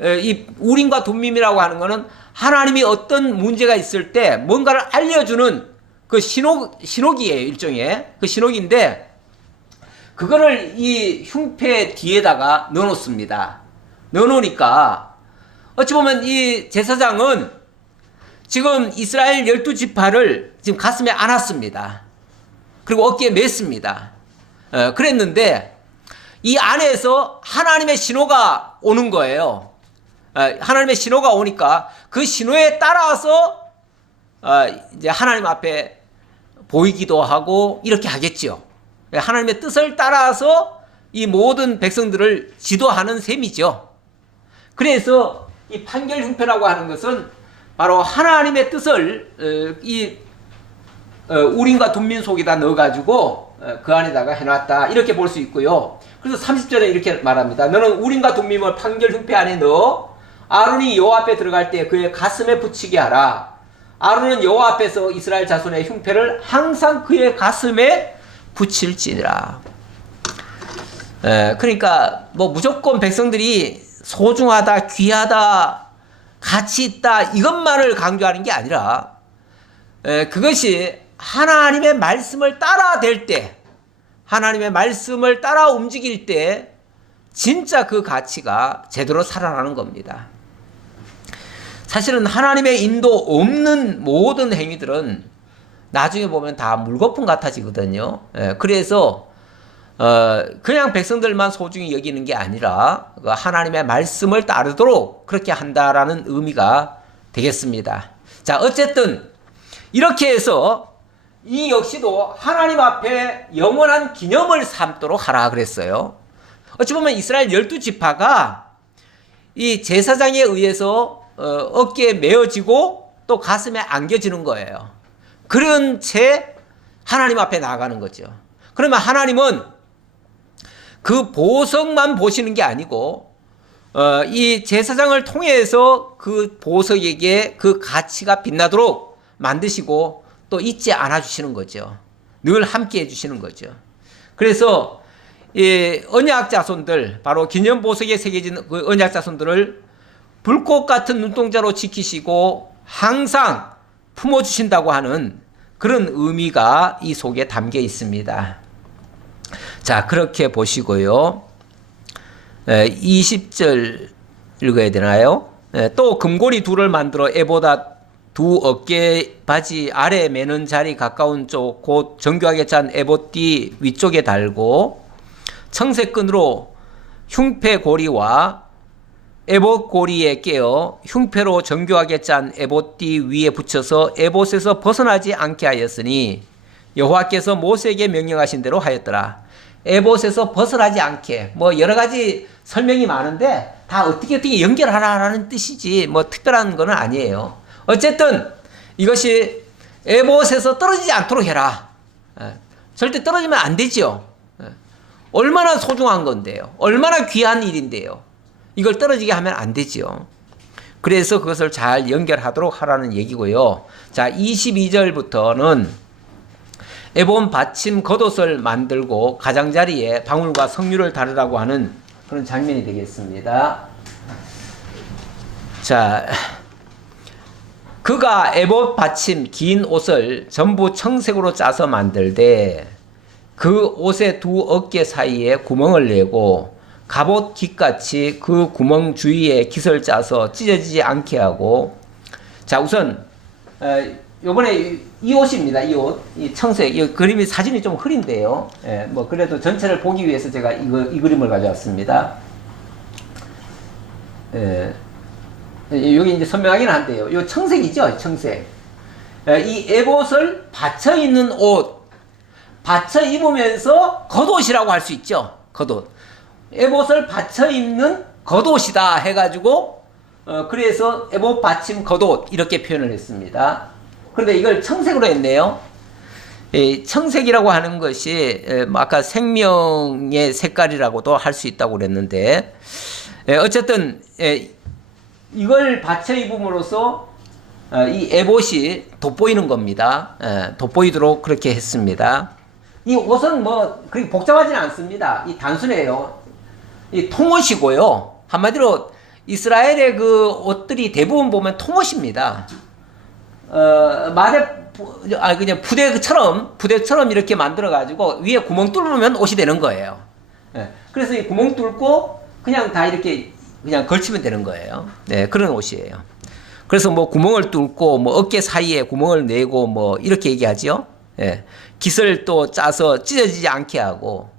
이 우림과 둠밈이라고 하는 거는 하나님이 어떤 문제가 있을 때 뭔가를 알려주는 그 신호기예요. 일종의 그 신호기인데 그거를 이 흉패 뒤에다가 넣어놓습니다. 넣어놓으니까 어찌 보면 이 제사장은 지금 이스라엘 12지파를 지금 가슴에 안았습니다. 그리고 어깨에 맸습니다. 그랬는데 이 안에서 하나님의 신호가 오는 거예요. 하나님의 신호가 오니까 그 신호에 따라서 이제 하나님 앞에 보이기도 하고 이렇게 하겠죠. 하나님의 뜻을 따라서 이 모든 백성들을 지도하는 셈이죠. 그래서 이 판결 흉패라고 하는 것은 바로 하나님의 뜻을 이 우림과 둠민 속에다 넣어가지고 그 안에다가 해놨다 이렇게 볼 수 있고요. 그래서 30절에 이렇게 말합니다. 너는 우림과 둠밈을 판결 흉패 안에 넣어 아론이 여호와 앞에 들어갈 때 그의 가슴에 붙이게 하라. 아론은 여호와 앞에서 이스라엘 자손의 흉패를 항상 그의 가슴에 붙일지니라. 그러니까 뭐 무조건 백성들이 소중하다, 귀하다, 가치 있다 이것만을 강조하는 게 아니라 그것이 하나님의 말씀을 따라 될 때, 하나님의 말씀을 따라 움직일 때 진짜 그 가치가 제대로 살아나는 겁니다. 사실은 하나님의 인도 없는 모든 행위들은 나중에 보면 다 물거품 같아지거든요. 그래서 그냥 백성들만 소중히 여기는 게 아니라 하나님의 말씀을 따르도록 그렇게 한다라는 의미가 되겠습니다. 자, 어쨌든 이렇게 해서 이 역시도 하나님 앞에 영원한 기념을 삼도록 하라 그랬어요. 어찌 보면 이스라엘 12지파가 이 제사장에 의해서 어깨에 메어지고 또 가슴에 안겨지는 거예요. 그런 채 하나님 앞에 나아가는 거죠. 그러면 하나님은 그 보석만 보시는 게 아니고 이 제사장을 통해서 그 보석에게 그 가치가 빛나도록 만드시고 또 잊지 않아 주시는 거죠. 늘 함께 해 주시는 거죠. 그래서 이 언약 자손들, 바로 기념 보석에 새겨진 그 언약 자손들을 불꽃 같은 눈동자로 지키시고 항상 품어 주신다고 하는 그런 의미가 이 속에 담겨 있습니다. 자, 그렇게 보시고요. 20절 읽어야 되나요? 또 금고리 둘을 만들어 에보다 두 어깨 바지 아래 매는 자리 가까운 쪽 곧 정교하게 짠 에봇띠 위쪽에 달고 청색 끈으로 흉패 고리와 에봇 고리에 깨어 흉패로 정교하게 짠 에봇띠 위에 붙여서 에봇에서 벗어나지 않게 하였으니 여호와께서 모세에게 명령하신 대로 하였더라. 에봇에서 벗어나지 않게, 뭐 여러 가지 설명이 많은데 다 어떻게 연결하라는 뜻이지 뭐 특별한 건 아니에요. 어쨌든 이것이 에봇에서 떨어지지 않도록 해라. 절대 떨어지면 안 되죠. 얼마나 소중한 건데요. 얼마나 귀한 일인데요. 이걸 떨어지게 하면 안 되죠. 그래서 그것을 잘 연결하도록 하라는 얘기고요. 자, 22절부터는 에봇 받침 겉옷을 만들고 가장자리에 방울과 석류를 다르라고 하는 그런 장면이 되겠습니다. 자, 그가 에봇 받침 긴 옷을 전부 청색으로 짜서 만들되 그 옷의 두 어깨 사이에 구멍을 내고 갑옷 깃같이 그 구멍 주위에 깃을 짜서 찢어지지 않게 하고, 자, 우선 요번에 이 옷입니다. 이 옷, 이 청색, 이 그림이 사진이 좀 흐린데요. 뭐 그래도 전체를 보기 위해서 제가 이 그림을 가져왔습니다. 여기 이제 선명하긴 한데요. 요 청색이죠, 청색. 이 에봇을 받쳐 입는 옷, 받쳐 입으면서 겉옷이라고 할 수 있죠. 겉옷. 에봇을 받쳐 입는 겉옷이다 해가지고 그래서 에봇 받침 겉옷 이렇게 표현을 했습니다. 그런데 이걸 청색으로 했네요. 청색이라고 하는 것이 아까 생명의 색깔이라고도 할 수 있다고 그랬는데, 어쨌든 이걸 받쳐 입음으로써 이 에봇이 돋보이는 겁니다. 돋보이도록 그렇게 했습니다. 이 옷은 뭐 그렇게 복잡하지는 않습니다. 이 단순해요. 이 통옷이고요. 한마디로 이스라엘의 그 옷들이 대부분 보면 통옷입니다. 그냥 부대처럼 이렇게 만들어가지고 위에 구멍 뚫으면 옷이 되는 거예요. 그래서 이 구멍 뚫고 그냥 다 이렇게 그냥 걸치면 되는 거예요. 네, 그런 옷이에요. 그래서 뭐 구멍을 뚫고 뭐 어깨 사이에 구멍을 내고 뭐 이렇게 얘기하죠. 깃을 또 짜서 찢어지지 않게 하고.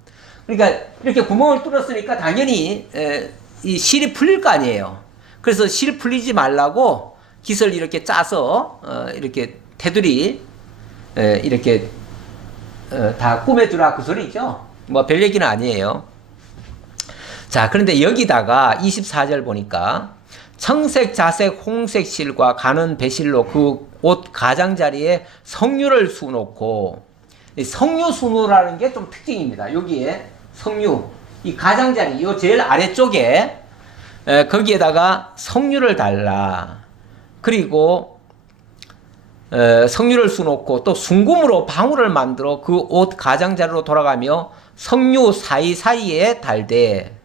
그러니까 이렇게 구멍을 뚫었으니까 당연히 이 실이 풀릴 거 아니에요. 그래서 실 풀리지 말라고 깃을 이렇게 짜서 이렇게 테두리 이렇게 다 꾸며주라 그 소리죠. 뭐 별 얘기는 아니에요. 자, 그런데 여기다가 24절 보니까 청색, 자색, 홍색 실과 가는 배실로 그 옷 가장자리에 석류를 수놓고, 석류 수놓으라는 게 좀 특징입니다. 여기에 석류, 이 가장자리, 요 제일 아래쪽에 거기에다가 석류를 달라. 그리고 석류를 수놓고 또 순금으로 방울을 만들어 그 옷 가장자리로 돌아가며 석류 사이사이에 달되,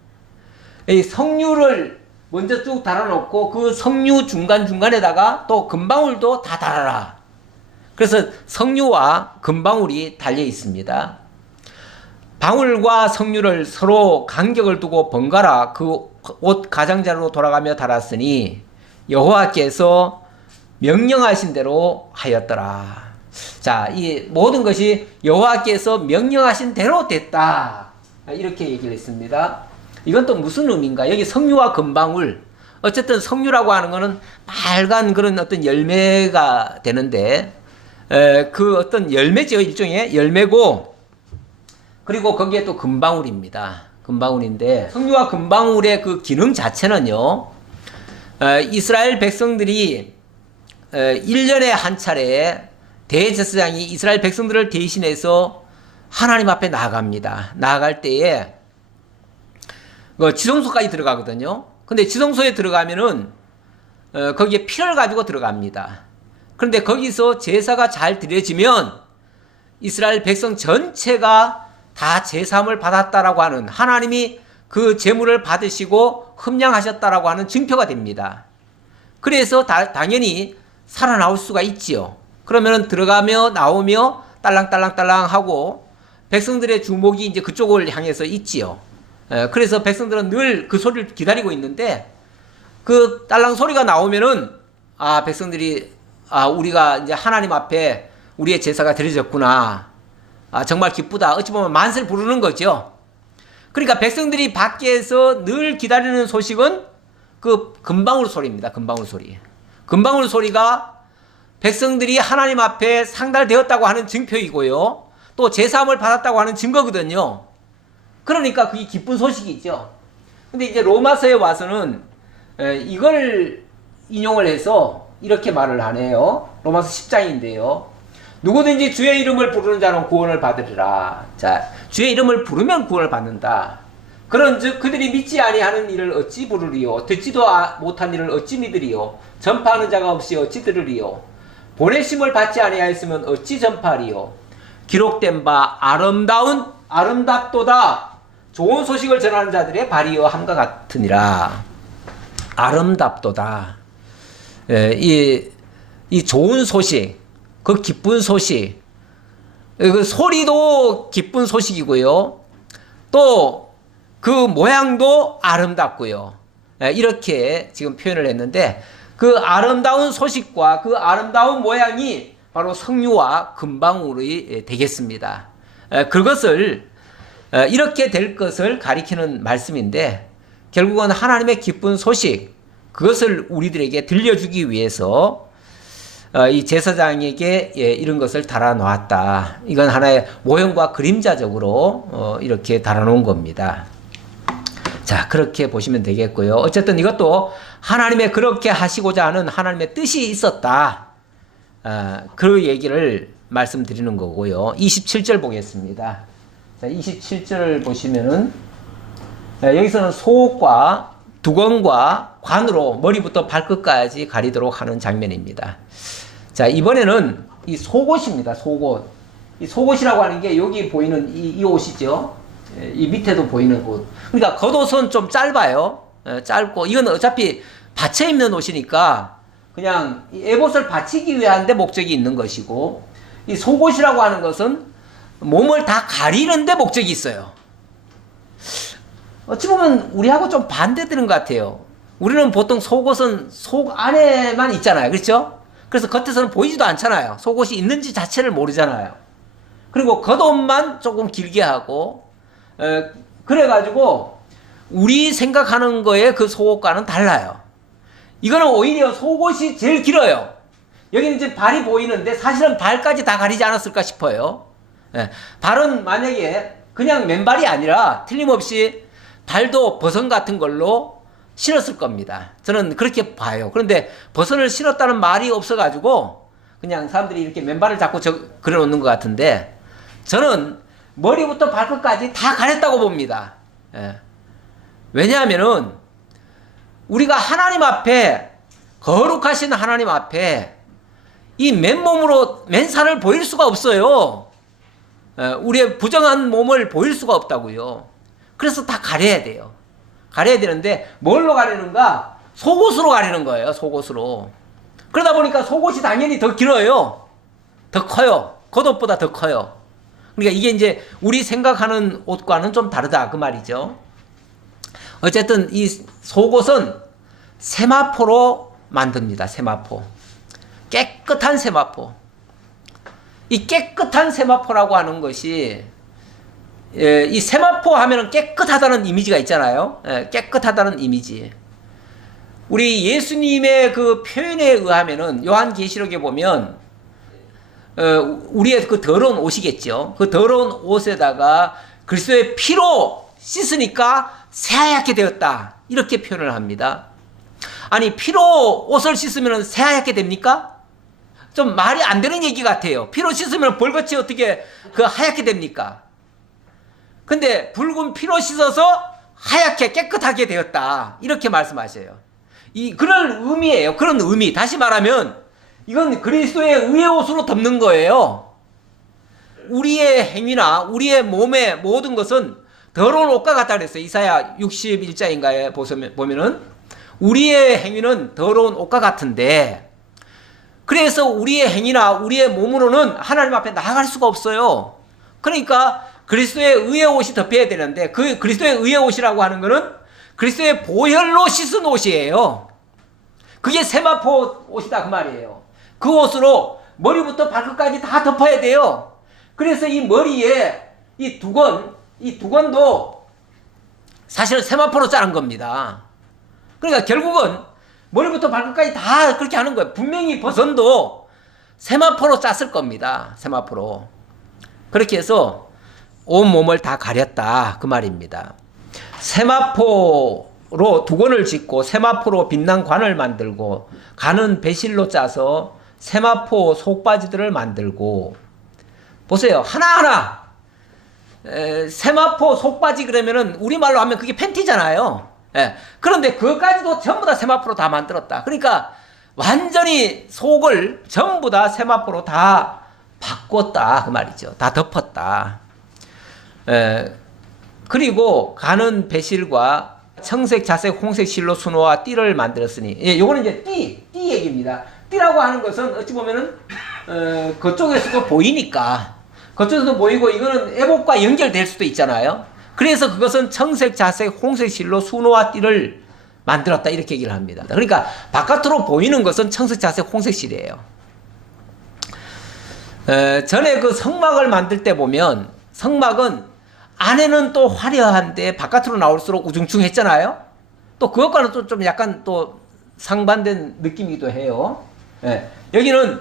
이 석류를 먼저 쭉 달아놓고 그 석류 중간중간에다가 또 금방울도 다 달아라. 그래서 석류와 금방울이 달려 있습니다. 방울과 석류를 서로 간격을 두고 번갈아 그 옷 가장자리로 돌아가며 달았으니 여호와께서 명령하신 대로 하였더라. 자, 이 모든 것이 여호와께서 명령하신 대로 됐다. 이렇게 얘기를 했습니다. 이건 또 무슨 의미인가? 여기 석류와 금방울. 어쨌든 석류라고 하는 거는 빨간 그런 어떤 열매가 되는데, 그 어떤 열매죠. 일종의 열매고, 그리고 거기에 또 금방울입니다. 금방울인데, 석류와 금방울의 그 기능 자체는요, 이스라엘 백성들이 1년에 한 차례 대제사장이 이스라엘 백성들을 대신해서 하나님 앞에 나아갑니다. 나아갈 때에 지성소까지 들어가거든요. 근데 지성소에 들어가면은 거기에 피를 가지고 들어갑니다. 그런데 거기서 제사가 잘 드려지면 이스라엘 백성 전체가 다 제사함을 받았다라고 하는, 하나님이 그 제물을 받으시고 흠량하셨다라고 하는 증표가 됩니다. 그래서 당연히 살아나올 수가 있지요. 그러면 들어가며 나오며 딸랑딸랑딸랑 하고 백성들의 주목이 이제 그쪽을 향해서 있지요. 그래서 백성들은 늘 그 소리를 기다리고 있는데, 그 딸랑 소리가 나오면은 백성들이 우리가 이제 하나님 앞에 우리의 제사가 드려졌구나, 정말 기쁘다, 어찌 보면 만세를 부르는 거죠. 그러니까 백성들이 밖에서 늘 기다리는 소식은 그 금방울 소리입니다. 금방울 소리. 금방울 소리가 백성들이 하나님 앞에 상달되었다고 하는 증표이고요, 또 제사함을 받았다고 하는 증거거든요. 그러니까 그게 기쁜 소식이죠. 근데 이제 로마서에 와서는 이걸 인용을 해서 이렇게 말을 하네요. 로마서 10장인데요. 누구든지 주의 이름을 부르는 자는 구원을 받으리라. 자, 주의 이름을 부르면 구원을 받는다. 그런즉 그들이 믿지 아니하는 일을 어찌 부르리요? 듣지도 못한 일을 어찌 믿으리요? 전파하는 자가 없이 어찌 들으리요? 보내심을 받지 아니하였으면 어찌 전파하리요? 기록된 바 아름답도다. 좋은 소식을 전하는 자들의 발이여 함과 같으니라. 아름답도다. 이 좋은 소식, 그 기쁜 소식, 그 소리도 기쁜 소식이고요, 또 그 모양도 아름답고요. 이렇게 지금 표현을 했는데, 그 아름다운 소식과 그 아름다운 모양이 바로 성류와 금방울이 되겠습니다. 그것을 이렇게 될 것을 가리키는 말씀인데, 결국은 하나님의 기쁜 소식, 그것을 우리들에게 들려주기 위해서 이 제사장에게 이런 것을 달아놓았다. 이건 하나의 모형과 그림자적으로 이렇게 달아놓은 겁니다. 자, 그렇게 보시면 되겠고요. 어쨌든 이것도 하나님의 그렇게 하시고자 하는 하나님의 뜻이 있었다. 그 얘기를 말씀드리는 거고요. 27절 보겠습니다. 자, 27절 보시면은 여기서는 속과 두건과 관으로 머리부터 발끝까지 가리도록 하는 장면입니다. 자, 이번에는 이 속옷입니다. 속옷. 이 속옷이라고 하는 게 여기 보이는 이 옷이죠. 이 밑에도 보이는 옷. 그러니까 겉옷은 좀 짧아요. 짧고, 이건 어차피 받쳐 입는 옷이니까 그냥 이 에봇을 받치기 위한 데 목적이 있는 것이고, 이 속옷이라고 하는 것은 몸을 다 가리는 데 목적이 있어요. 어찌 보면 우리하고 좀 반대되는 것 같아요. 우리는 보통 속옷은 속 안에만 있잖아요. 그렇죠? 그래서 겉에서는 보이지도 않잖아요. 속옷이 있는지 자체를 모르잖아요. 그리고 겉옷만 조금 길게 하고, 그래가지고 우리 생각하는 거에 그 속옷과는 달라요. 이거는 오히려 속옷이 제일 길어요. 여기는 이제 발이 보이는데 사실은 발까지 다 가리지 않았을까 싶어요. 발은 만약에 그냥 맨발이 아니라 틀림없이 발도 버선 같은 걸로 신었을 겁니다. 저는 그렇게 봐요. 그런데 버선을 신었다는 말이 없어가지고 그냥 사람들이 이렇게 맨발을 자꾸 그려놓는 것 같은데, 저는 머리부터 발끝까지 다 가렸다고 봅니다. 왜냐하면은 우리가 하나님 앞에, 거룩하신 하나님 앞에 이 맨몸으로 맨살을 보일 수가 없어요. 우리의 부정한 몸을 보일 수가 없다고요. 그래서 다 가려야 돼요. 가려야 되는데 뭘로 가리는가? 속옷으로 가리는 거예요. 속옷으로. 그러다 보니까 속옷이 당연히 더 길어요. 더 커요. 겉옷보다 더 커요. 그러니까 이게 이제 우리 생각하는 옷과는 좀 다르다 그 말이죠. 어쨌든 이 속옷은 세마포로 만듭니다. 세마포. 깨끗한 세마포. 이 깨끗한 세마포라고 하는 것이, 이 세마포 하면은 깨끗하다는 이미지가 있잖아요. 깨끗하다는 이미지. 우리 예수님의 그 표현에 의하면은 요한계시록에 보면 우리의 그 더러운 옷이겠죠. 그 더러운 옷에다가 그리스도의 피로 씻으니까 새하얗게 되었다, 이렇게 표현을 합니다. 아니, 피로 옷을 씻으면 새하얗게 됩니까? 좀 말이 안 되는 얘기 같아요. 피로 씻으면 벌겋이 어떻게 그 하얗게 됩니까? 근데 붉은 피로 씻어서 하얗게 깨끗하게 되었다. 이렇게 말씀하셔요. 그런 의미예요. 그런 의미. 다시 말하면 이건 그리스도의 의의 옷으로 덮는 거예요. 우리의 행위나 우리의 몸의 모든 것은 더러운 옷과 같다 그랬어요. 이사야 61장인가에 보면은 우리의 행위는 더러운 옷과 같은데, 그래서 우리의 행위나 우리의 몸으로는 하나님 앞에 나아갈 수가 없어요. 그러니까 그리스도의 의의 옷이 덮여야 되는데, 그 그리스도의 의의 옷이라고 하는 것은 그리스도의 보혈로 씻은 옷이에요. 그게 세마포 옷이다 그 말이에요. 그 옷으로 머리부터 발끝까지 다 덮어야 돼요. 그래서 이 머리에 이 두건도 사실은 세마포로 자른 겁니다. 그러니까 결국은 머리부터 발끝까지 다 그렇게 하는 거예요. 분명히 버선도 세마포로 짰을 겁니다. 세마포로. 그렇게 해서 온 몸을 다 가렸다 그 말입니다. 세마포로 두건을 짓고 세마포로 빛난 관을 만들고 관은 배실로 짜서 세마포 속바지들을 만들고, 보세요. 하나하나 세마포 속바지 그러면은 우리말로 하면 그게 팬티잖아요. 예. 그런데 그것까지도 전부 다 세마포로 다 만들었다. 그러니까 완전히 속을 전부 다 세마포로 다 바꿨다 그 말이죠. 다 덮었다. 그리고 가는 배실과 청색, 자색, 홍색 실로 수노와 띠를 만들었으니, 예, 요거는 이제 띠 얘기입니다. 띠라고 하는 것은 어찌 보면은 그쪽에서도 보이니까, 그쪽에서도 보이고 이거는 애복과 연결될 수도 있잖아요. 그래서 그것은 청색, 자색, 홍색 실로 수노와 띠를 만들었다 이렇게 얘기를 합니다. 그러니까 바깥으로 보이는 것은 청색, 자색, 홍색 실이에요. 전에 그 성막을 만들 때 보면 성막은 안에는 또 화려한데 바깥으로 나올수록 우중충했잖아요. 또 그것과는 또 좀 약간 또 상반된 느낌이기도 해요. 예. 여기는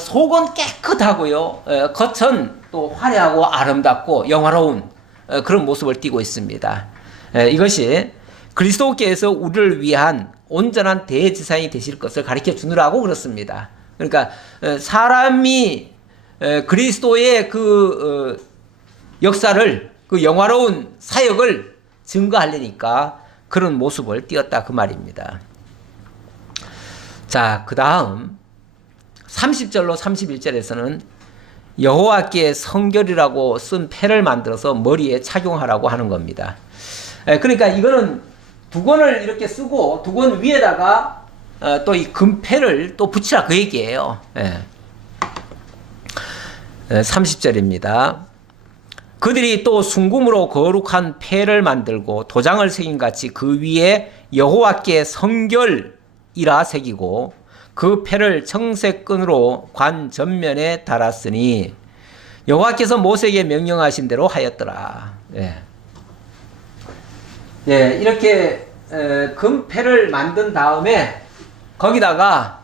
속은 깨끗하고요, 겉은 또 화려하고 아름답고 영화로운 그런 모습을 띠고 있습니다. 이것이 그리스도께서 우리를 위한 온전한 대제사장이 되실 것을 가르쳐 주느라고 그렇습니다. 그러니까 사람이 그리스도의 그 역사를, 그 영화로운 사역을 증거하려니까 그런 모습을 띄었다 그 말입니다. 자, 그 다음 30절로 31절에서는 여호와께 성결이라고 쓴 패를 만들어서 머리에 착용하라고 하는 겁니다. 그러니까 이거는 두건을 이렇게 쓰고 두건 위에다가 또 이 금패를 또 붙이라 그 얘기예요. 30절입니다. 그들이 또 순금으로 거룩한 패를 만들고 도장을 새긴 같이 그 위에 여호와께 성결이라 새기고 그 패를 청색 끈으로 관 전면에 달았으니 여호와께서 모세에게 명령하신 대로 하였더라. 이렇게 금패를 만든 다음에 거기다가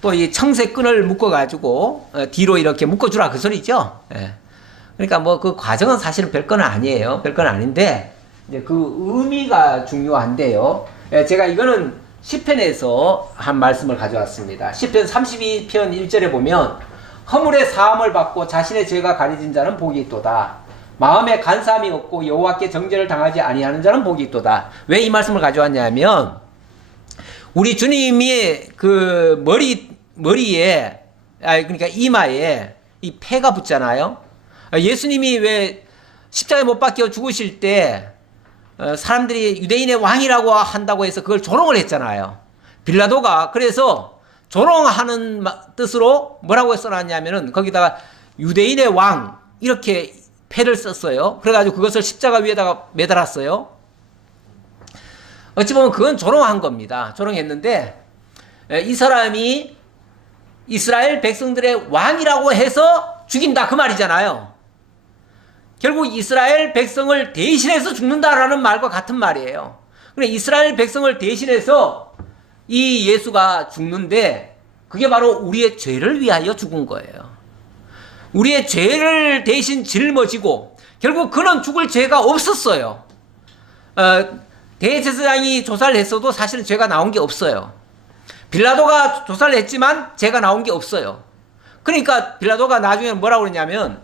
또 이 청색 끈을 묶어 가지고 뒤로 이렇게 묶어주라 그 소리죠. 그러니까 뭐 그 과정은 사실은 별건 아니에요. 별건 아닌데 이제 그 의미가 중요한데요. 제가 이거는 시편에서 한 말씀을 가져왔습니다. 시편 32편 1절에 보면 허물의 사함을 받고 자신의 죄가 가려진 자는 복이 있도다. 마음에 간사함이 없고 여호와께 정죄를 당하지 아니하는 자는 복이 있도다. 왜 이 말씀을 가져왔냐면 우리 주님이 그 머리에 그러니까 이마에 이 패가 붙잖아요. 예수님이 왜 십자가에 못 박혀 죽으실 때 사람들이 유대인의 왕이라고 한다고 해서 그걸 조롱을 했잖아요. 빌라도가 그래서 조롱하는 뜻으로 뭐라고 써놨냐면은 거기다가 유대인의 왕 이렇게 패를 썼어요. 그래가지고 그것을 십자가 위에다가 매달았어요. 어찌 보면 그건 조롱한 겁니다. 조롱했는데 이 사람이 이스라엘 백성들의 왕이라고 해서 죽인다 그 말이잖아요. 결국 이스라엘 백성을 대신해서 죽는다라는 말과 같은 말이에요. 그래 이스라엘 백성을 대신해서 이 예수가 죽는데 그게 바로 우리의 죄를 위하여 죽은 거예요. 우리의 죄를 대신 짊어지고 결국 그는 죽을 죄가 없었어요. 대제사장이 조사를 했어도 사실은 죄가 나온 게 없어요. 빌라도가 조사를 했지만 죄가 나온 게 없어요. 그러니까 빌라도가 나중에 뭐라고 그러냐면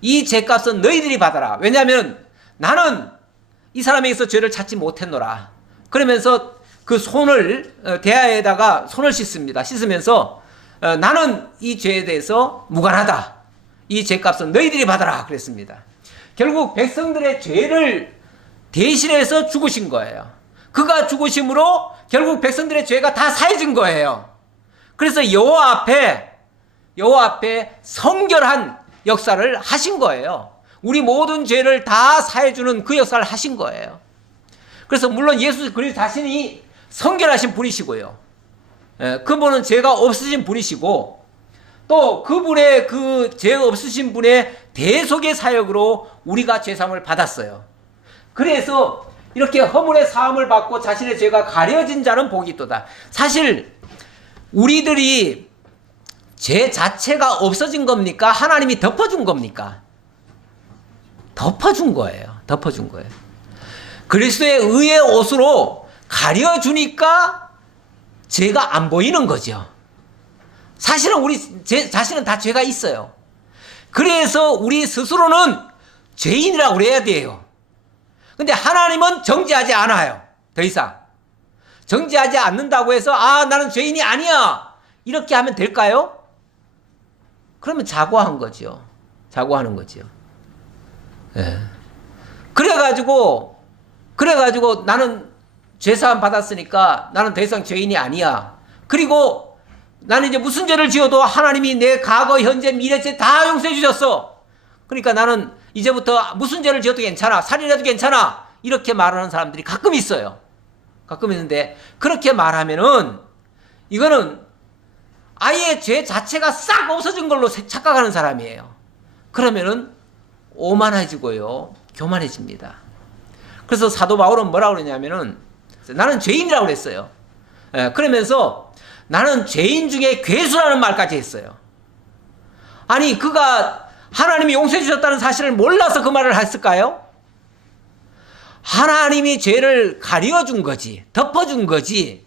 이 죄값은 너희들이 받아라. 왜냐하면 나는 이 사람에게서 죄를 찾지 못했노라. 그러면서 그 손을 대야에다가 손을 씻습니다. 씻으면서 나는 이 죄에 대해서 무관하다. 이 죄값은 너희들이 받아라 그랬습니다. 결국 백성들의 죄를 대신해서 죽으신 거예요. 그가 죽으심으로 결국 백성들의 죄가 다 사해진 거예요. 그래서 여호와 앞에 성결한 역사를 하신 거예요. 우리 모든 죄를 다 사해주는 그 역사를 하신 거예요. 그래서 물론 예수 그리스도 자신이 성결하신 분이시고요. 그분은 죄가 없으신 분이시고 또 그분의 그 죄 없으신 분의 대속의 사역으로 우리가 죄사함을 받았어요. 그래서 이렇게 허물의 사함을 받고 자신의 죄가 가려진 자는 복이 있도다. 사실 우리들이 죄 자체가 없어진 겁니까? 하나님이 덮어준 겁니까? 덮어준 거예요. 덮어준 거예요. 그리스도의 의의 옷으로 가려주니까 죄가 안 보이는 거죠. 사실은 우리 자신은 다 죄가 있어요. 그래서 우리 스스로는 죄인이라고 그래야 돼요. 근데 하나님은 정죄하지 않아요. 더 이상. 정죄하지 않는다고 해서 나는 죄인이 아니야. 이렇게 하면 될까요? 그러면 자고한 거죠. 자고하는 거죠. 예. 그래가지고 나는 죄사함 받았으니까 나는 더 이상 죄인이 아니야. 그리고 나는 이제 무슨 죄를 지어도 하나님이 내 과거, 현재, 미래 죄 다 용서해 주셨어. 그러니까 나는 이제부터 무슨 죄를 지어도 괜찮아. 살인해도 괜찮아. 이렇게 말하는 사람들이 가끔 있어요. 가끔 있는데 그렇게 말하면은 이거는 아예 죄 자체가 싹 없어진 걸로 착각하는 사람이에요. 그러면은 오만해지고요. 교만해집니다. 그래서 사도 바울은 뭐라고 그러냐면은 나는 죄인이라고 그랬어요. 그러면서 나는 죄인 중에 괴수라는 말까지 했어요. 아니 그가 하나님이 용서해 주셨다는 사실을 몰라서 그 말을 했을까요? 하나님이 죄를 가려준 거지. 덮어준 거지.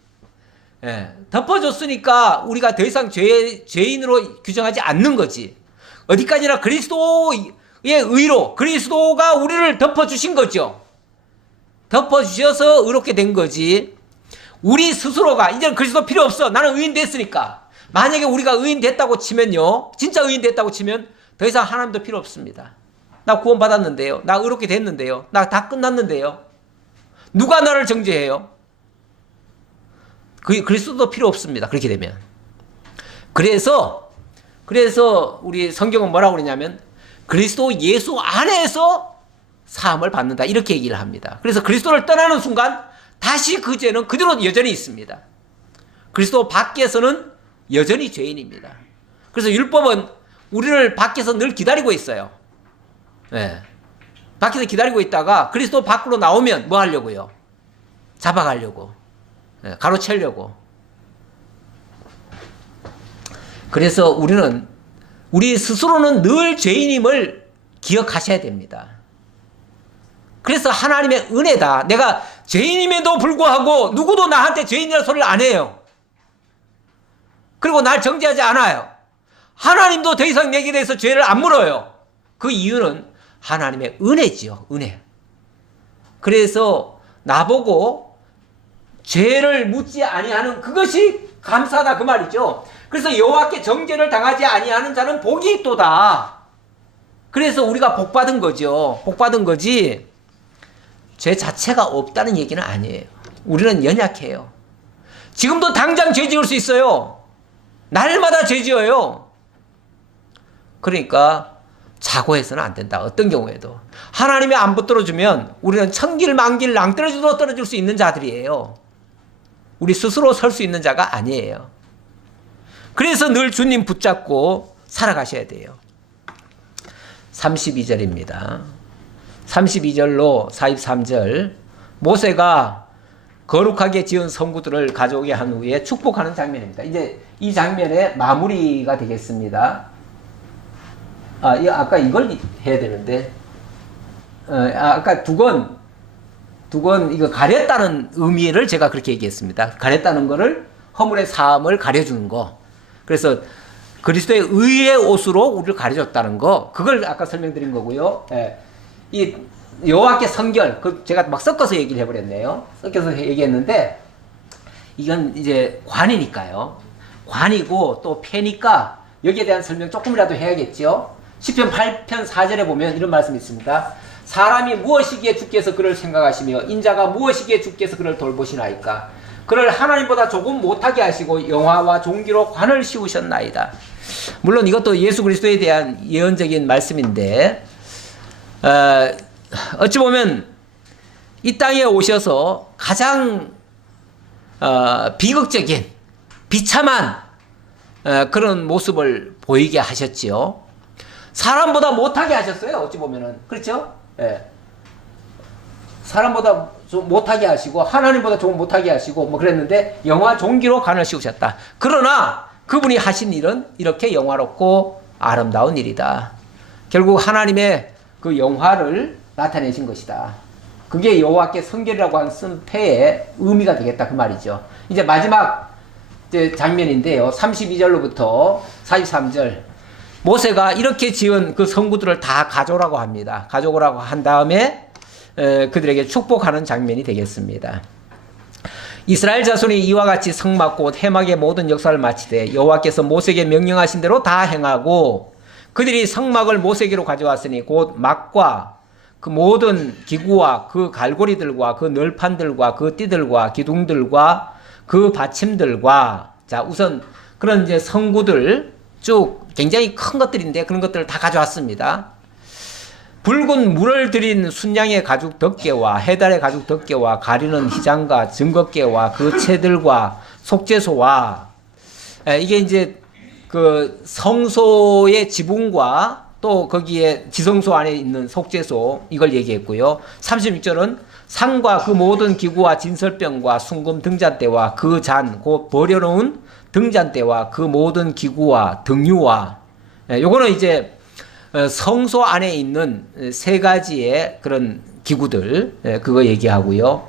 덮어줬으니까 우리가 더 이상 죄인으로 규정하지 않는 거지. 어디까지나 그리스도의 의로 그리스도가 우리를 덮어주신 거죠. 덮어주셔서 의롭게 된 거지. 우리 스스로가 이제는 그리스도 필요 없어. 나는 의인 됐으니까. 만약에 우리가 의인 됐다고 치면요. 진짜 의인 됐다고 치면 더 이상 하나님도 필요 없습니다. 나 구원 받았는데요. 나 의롭게 됐는데요. 나 다 끝났는데요. 누가 나를 정죄해요? 그리스도도 필요 없습니다. 그렇게 되면. 그래서 우리 성경은 뭐라고 그러냐면 그리스도 예수 안에서 사함을 받는다. 이렇게 얘기를 합니다. 그래서 그리스도를 떠나는 순간 다시 그 죄는 그대로 여전히 있습니다. 그리스도 밖에서는 여전히 죄인입니다. 그래서 율법은 우리를 밖에서 늘 기다리고 있어요. 밖에서 기다리고 있다가 그리스도 밖으로 나오면 뭐 하려고요? 잡아가려고. 가로채려고. 그래서 우리 스스로는 늘 죄인임을 기억하셔야 됩니다. 그래서 하나님의 은혜다. 내가 죄인임에도 불구하고 누구도 나한테 죄인이라는 소리를 안 해요. 그리고 날 정죄하지 않아요. 하나님도 더 이상 내게 대해서 죄를 안 물어요. 그 이유는 하나님의 은혜지요. 은혜. 그래서 나보고 죄를 묻지 아니하는 그것이 감사하다 그 말이죠. 그래서 여호와께 정죄를 당하지 아니하는 자는 복이 있도다. 그래서 우리가 복 받은 거죠. 복 받은 거지 죄 자체가 없다는 얘기는 아니에요. 우리는 연약해요. 지금도 당장 죄 지을 수 있어요. 날마다 죄 지어요. 그러니까 자고해서는 안 된다. 어떤 경우에도. 하나님이 안 붙들어주면 우리는 천길 만길 낭떠러지도 떨어질 수 있는 자들이에요. 우리 스스로 설 수 있는 자가 아니에요. 그래서 늘 주님 붙잡고 살아가셔야 돼요. 32절입니다. 32절로 43절 모세가 거룩하게 지은 성구들을 가져오게 한 후에 축복하는 장면입니다. 이제 이 장면의 마무리가 되겠습니다. 아까 이걸 해야 되는데 아까 두 건 이거 가렸다는 의미를 제가 그렇게 얘기했습니다. 가렸다는 거를 허물의 사함을 가려주는 거. 그래서 그리스도의 의의 옷으로 우리를 가려줬다는 거. 그걸 아까 설명드린 거고요. 이 여호와께 성결, 그 제가 막 섞어서 얘기를 해버렸네요. 섞어서 얘기했는데 이건 이제 관이니까요. 관이고 또 패니까 여기에 대한 설명 조금이라도 해야겠죠. 시편 8편 4절에 보면 이런 말씀이 있습니다. 사람이 무엇이기에 주께서 그를 생각하시며 인자가 무엇이기에 주께서 그를 돌보시나이까. 그를 하나님보다 조금 못하게 하시고 영화와 종기로 관을 씌우셨나이다. 물론 이것도 예수 그리스도에 대한 예언적인 말씀인데 어찌 보면 이 땅에 오셔서 가장 비극적인 비참한 그런 모습을 보이게 하셨지요. 사람보다 못하게 하셨어요. 어찌 보면은 그렇죠? 예. 사람보다 좀 못하게 하시고 하나님보다 조금 못하게 하시고 뭐 그랬는데 영화 종기로 관을 씌우셨다. 그러나 그분이 하신 일은 이렇게 영화롭고 아름다운 일이다. 결국 하나님의 그 영화를 나타내신 것이다. 그게 여호와께 성결이라고 한 쓴 패의 의미가 되겠다 그 말이죠. 이제 마지막 이제 장면인데요. 32절로부터 43절. 모세가 이렇게 지은 그 성구들을 다 가져오라고 합니다. 가져오라고 한 다음에 그들에게 축복하는 장면이 되겠습니다. 이스라엘 자손이 이와 같이 성막 곧 해막의 모든 역사를 마치되 여호와께서 모세에게 명령하신 대로 다 행하고 그들이 성막을 모세에게로 가져왔으니 곧 막과 그 모든 기구와 그 갈고리들과 그 널판들과 그 띠들과 기둥들과 그 받침들과 자 우선 그런 이제 성구들 쭉 굉장히 큰 것들인데 그런 것들을 다 가져왔습니다. 붉은 물을 들인 순양의 가죽 덮개와 해달의 가죽 덮개와 가리는 휘장과 증거개와 그 채들과 속죄소와 이게 이제 그 성소의 지붕과 또 거기에 지성소 안에 있는 속죄소 이걸 얘기했고요. 36절은 상과 그 모든 기구와 진설병과 순금 등잔대와 그 잔, 곧 버려놓은 등잔대와 그 모든 기구와 등유와 요거는 이제 성소 안에 있는 세 가지의 그런 기구들 그거 얘기하고요.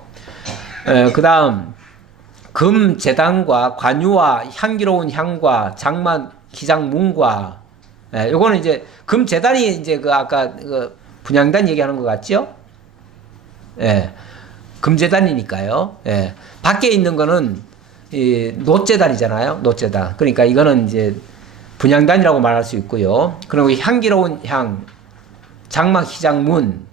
그 다음 금 제단과 관유와 향기로운 향과 장막 기장문과 요거는 이제 금 제단이 이제 그 아까 그 분향단 얘기하는 것 같죠? 예, 금제단이니까요. 예, 밖에 있는 거는 이 놋제단이잖아요. 놋제단. 그러니까 이거는 이제 분향단이라고 말할 수 있고요. 그리고 향기로운 향, 장막 희장문,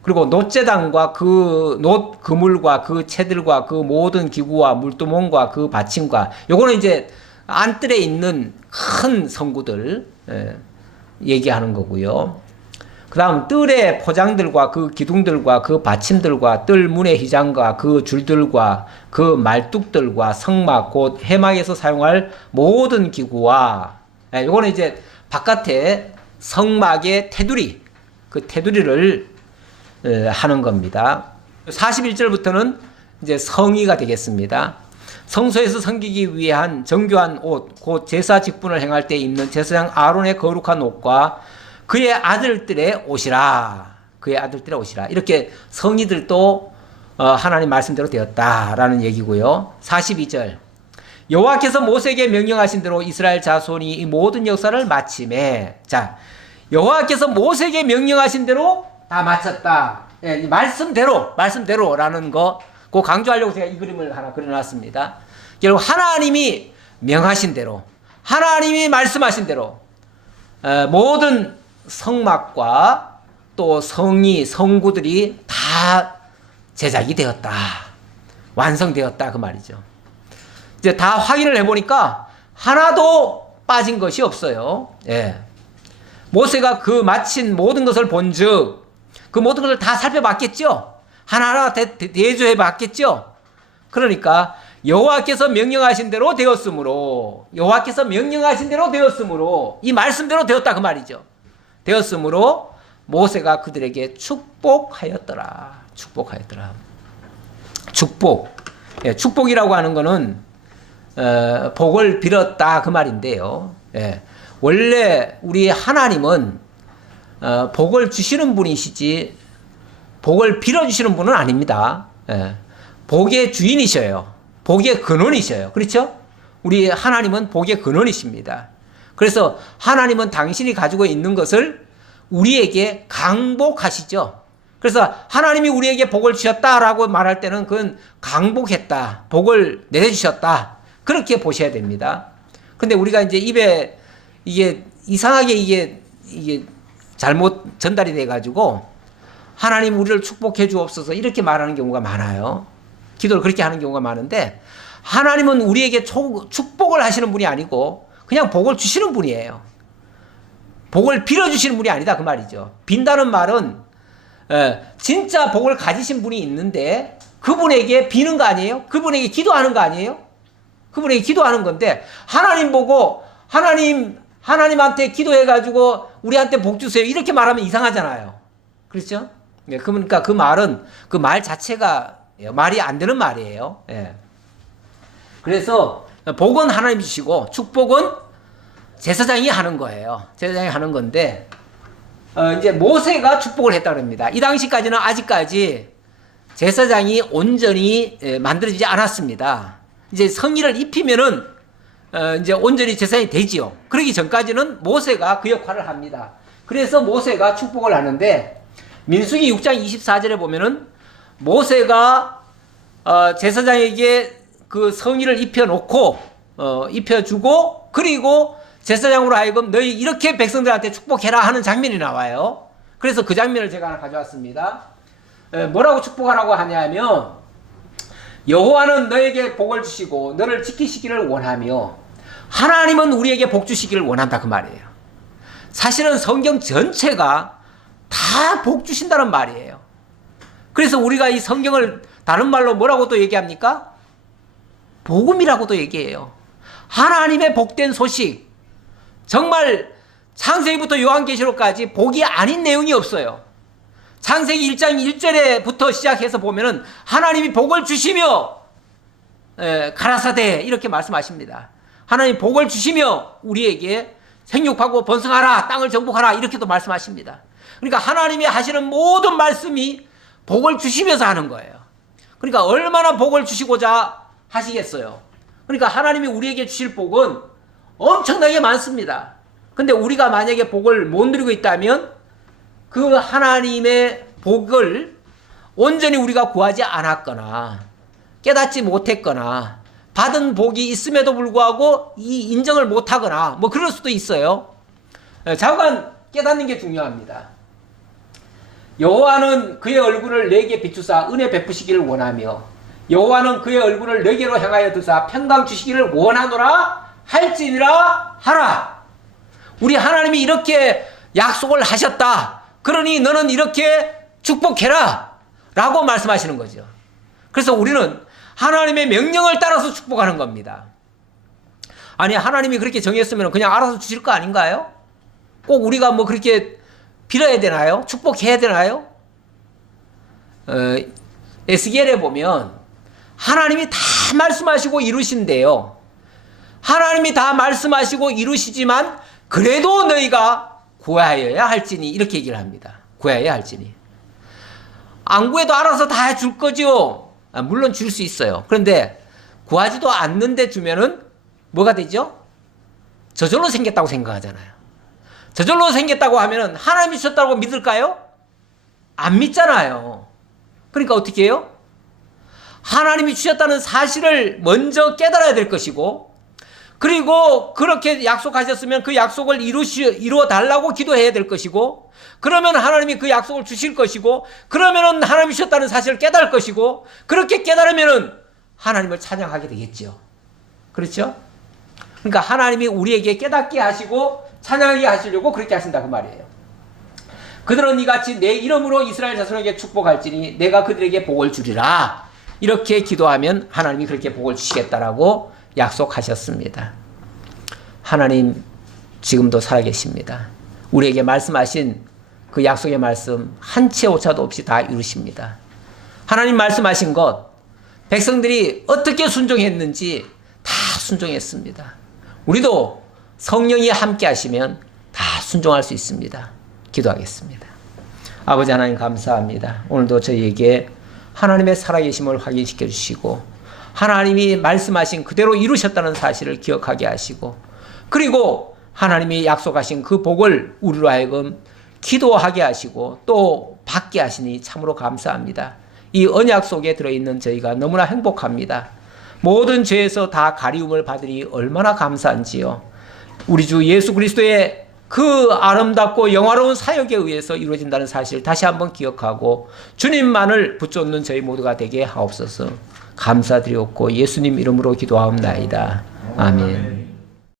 그리고 놋제단과 그 놋 그물과 그 채들과 그 모든 기구와 물두멍과 그 받침과 요거는 이제 안뜰에 있는 큰 성구들 얘기하는 거고요. 그 다음 뜰의 포장들과 그 기둥들과 그 받침들과 뜰 문의 휘장과 그 줄들과 그 말뚝들과 성막 곧 해막에서 사용할 모든 기구와 요거는 이제 바깥에 성막의 테두리 그 테두리를 하는 겁니다. 41절부터는 이제 성의가 되겠습니다. 성소에서 섬기기 위한 정교한 옷, 곧 제사 직분을 행할 때 입는 제사장 아론의 거룩한 옷과 그의 아들들의 옷이라. 그의 아들들의 옷이라. 이렇게 성의들도 하나님 말씀대로 되었다라는 얘기고요. 42절. 여호와께서 모세에게 명령하신 대로 이스라엘 자손이 이 모든 역사를 마침에 자 여호와께서 모세에게 명령하신 대로 다 마쳤다. 예, 말씀대로라는 거 그 강조하려고 제가 이 그림을 하나 그려놨습니다. 결국 하나님이 명하신 대로 하나님이 말씀하신 대로 모든 성막과 또 성이 성구들이 다 제작이 되었다. 완성되었다 그 말이죠. 이제 다 확인을 해보니까 하나도 빠진 것이 없어요. 예. 모세가 그 마친 모든 것을 본즉 그 모든 것을 다 살펴봤겠죠. 하나하나 대조해 봤겠죠. 그러니까 여호와께서 명령하신 대로 되었으므로 이 말씀대로 되었다 그 말이죠. 되었으므로 모세가 그들에게 축복하였더라. 축복. 예, 축복이라고 하는 거는 복을 빌었다 그 말인데요. 예, 원래 우리 하나님은 복을 주시는 분이시지 복을 빌어주시는 분은 아닙니다. 예, 복의 주인이셔요. 복의 근원이셔요. 그렇죠? 우리 하나님은 복의 근원이십니다. 그래서 하나님은 당신이 가지고 있는 것을 우리에게 강복하시죠. 그래서 하나님이 우리에게 복을 주셨다라고 말할 때는 그건 강복했다, 복을 내려주셨다, 그렇게 보셔야 됩니다. 근데 우리가 이제 입에 이게 이상하게 이게 잘못 전달이 돼가지고 하나님 우리를 축복해 주옵소서 이렇게 말하는 경우가 많아요. 기도를 그렇게 하는 경우가 많은데, 하나님은 우리에게 축복을 하시는 분이 아니고 그냥 복을 주시는 분이에요. 복을 빌어주시는 분이 아니다 그 말이죠. 빈다는 말은 진짜 복을 가지신 분이 있는데 그분에게 비는 거 아니에요? 그분에게 기도하는 거 아니에요? 그분에게 기도하는 건데, 하나님 보고 하나님한테 기도해가지고 우리한테 복 주세요 이렇게 말하면 이상하잖아요. 그렇죠? 네, 그러니까 그 말은 그 말 자체가 말이 안 되는 말이에요. 예. 그래서 복은 하나님 주시고 축복은 제사장이 하는 거예요. 제사장이 하는 건데, 이제 모세가 축복을 했다고 합니다. 이 당시까지는 아직까지 제사장이 온전히 만들어지지 않았습니다. 이제 성의를 입히면은 이제 온전히 제사장이 되지요. 그러기 전까지는 모세가 그 역할을 합니다. 그래서 모세가 축복을 하는데, 민수기 6장 24절에 보면은 모세가 제사장에게 그 성의를 입혀놓고 입혀주고, 그리고 제사장으로 하여금 너희 이렇게 백성들한테 축복해라 하는 장면이 나와요. 그래서 그 장면을 제가 하나 가져왔습니다. 뭐라고 축복하라고 하냐면, 여호와는 너에게 복을 주시고 너를 지키시기를 원하며 하나님은 우리에게 복 주시기를 원한다 그 말이에요. 사실은 성경 전체가 다 복 주신다는 말이에요. 그래서 우리가 이 성경을 다른 말로 뭐라고 또 얘기합니까? 복음이라고도 얘기해요. 하나님의 복된 소식. 정말 창세기부터 요한계시록까지 복이 아닌 내용이 없어요. 창세기 1장 1절에부터 시작해서 보면은 하나님이 복을 주시며 가라사대 이렇게 말씀하십니다. 하나님 복을 주시며 우리에게 생육하고 번성하라, 땅을 정복하라 이렇게도 말씀하십니다. 그러니까 하나님이 하시는 모든 말씀이 복을 주시면서 하는 거예요. 그러니까 얼마나 복을 주시고자 하시겠어요. 그러니까 하나님이 우리에게 주실 복은 엄청나게 많습니다. 근데 우리가 만약에 복을 못 누리고 있다면 그 하나님의 복을 온전히 우리가 구하지 않았거나 깨닫지 못했거나 받은 복이 있음에도 불구하고 이 인정을 못하거나 뭐 그럴 수도 있어요. 잠깐 깨닫는 게 중요합니다. 여호와는 그의 얼굴을 내게 비추사 은혜 베푸시기를 원하며 여호와는 그의 얼굴을 내게로 향하여 드사 평강 주시기를 원하노라 할지니라 하라. 우리 하나님이 이렇게 약속을 하셨다. 그러니 너는 이렇게 축복해라 라고 말씀하시는 거죠. 그래서 우리는 하나님의 명령을 따라서 축복하는 겁니다. 아니 하나님이 그렇게 정했으면 그냥 알아서 주실 거 아닌가요? 꼭 우리가 뭐 그렇게 빌어야 되나요? 축복해야 되나요? 에스겔에 보면 하나님이 다 말씀하시고 이루신대요. 하나님이 다 말씀하시고 이루시지만 그래도 너희가 구하여야 할지니 이렇게 얘기를 합니다. 구하여야 할지니. 안 구해도 알아서 다 해줄 거죠. 물론 줄 수 있어요. 그런데 구하지도 않는데 주면은 뭐가 되죠? 저절로 생겼다고 생각하잖아요. 저절로 생겼다고 하면은 하나님이 주셨다고 믿을까요? 안 믿잖아요. 그러니까 어떻게 해요? 하나님이 주셨다는 사실을 먼저 깨달아야 될 것이고, 그리고 그렇게 약속하셨으면 그 약속을 이루어 달라고 기도해야 될 것이고, 그러면 하나님이 그 약속을 주실 것이고, 그러면은 하나님이 주셨다는 사실을 깨달을 것이고, 그렇게 깨달으면은 하나님을 찬양하게 되겠죠. 그렇죠? 그러니까 하나님이 우리에게 깨닫게 하시고 찬양하게 하시려고 그렇게 하신다 그 말이에요. 그들은 이같이 내 이름으로 이스라엘 자손에게 축복할지니 내가 그들에게 복을 주리라. 이렇게 기도하면 하나님이 그렇게 복을 주시겠다라고 약속하셨습니다. 하나님 지금도 살아계십니다. 우리에게 말씀하신 그 약속의 말씀 한 채 오차도 없이 다 이루십니다. 하나님 말씀하신 것 백성들이 어떻게 순종했는지 다 순종했습니다. 우리도 성령이 함께 하시면 다 순종할 수 있습니다. 기도하겠습니다. 아버지 하나님 감사합니다. 오늘도 저희에게 하나님의 살아계심을 확인시켜 주시고 하나님이 말씀하신 그대로 이루셨다는 사실을 기억하게 하시고, 그리고 하나님이 약속하신 그 복을 우리로 하여금 기도하게 하시고 또 받게 하시니 참으로 감사합니다. 이 언약 속에 들어있는 저희가 너무나 행복합니다. 모든 죄에서 다 가리움을 받으니 얼마나 감사한지요. 우리 주 예수 그리스도의 그 아름답고 영화로운 사역에 의해서 이루어진다는 사실 다시 한번 기억하고 주님만을 붙잡는 저희 모두가 되게 하옵소서. 감사드리옵고 예수님 이름으로 기도하옵나이다. 아멘.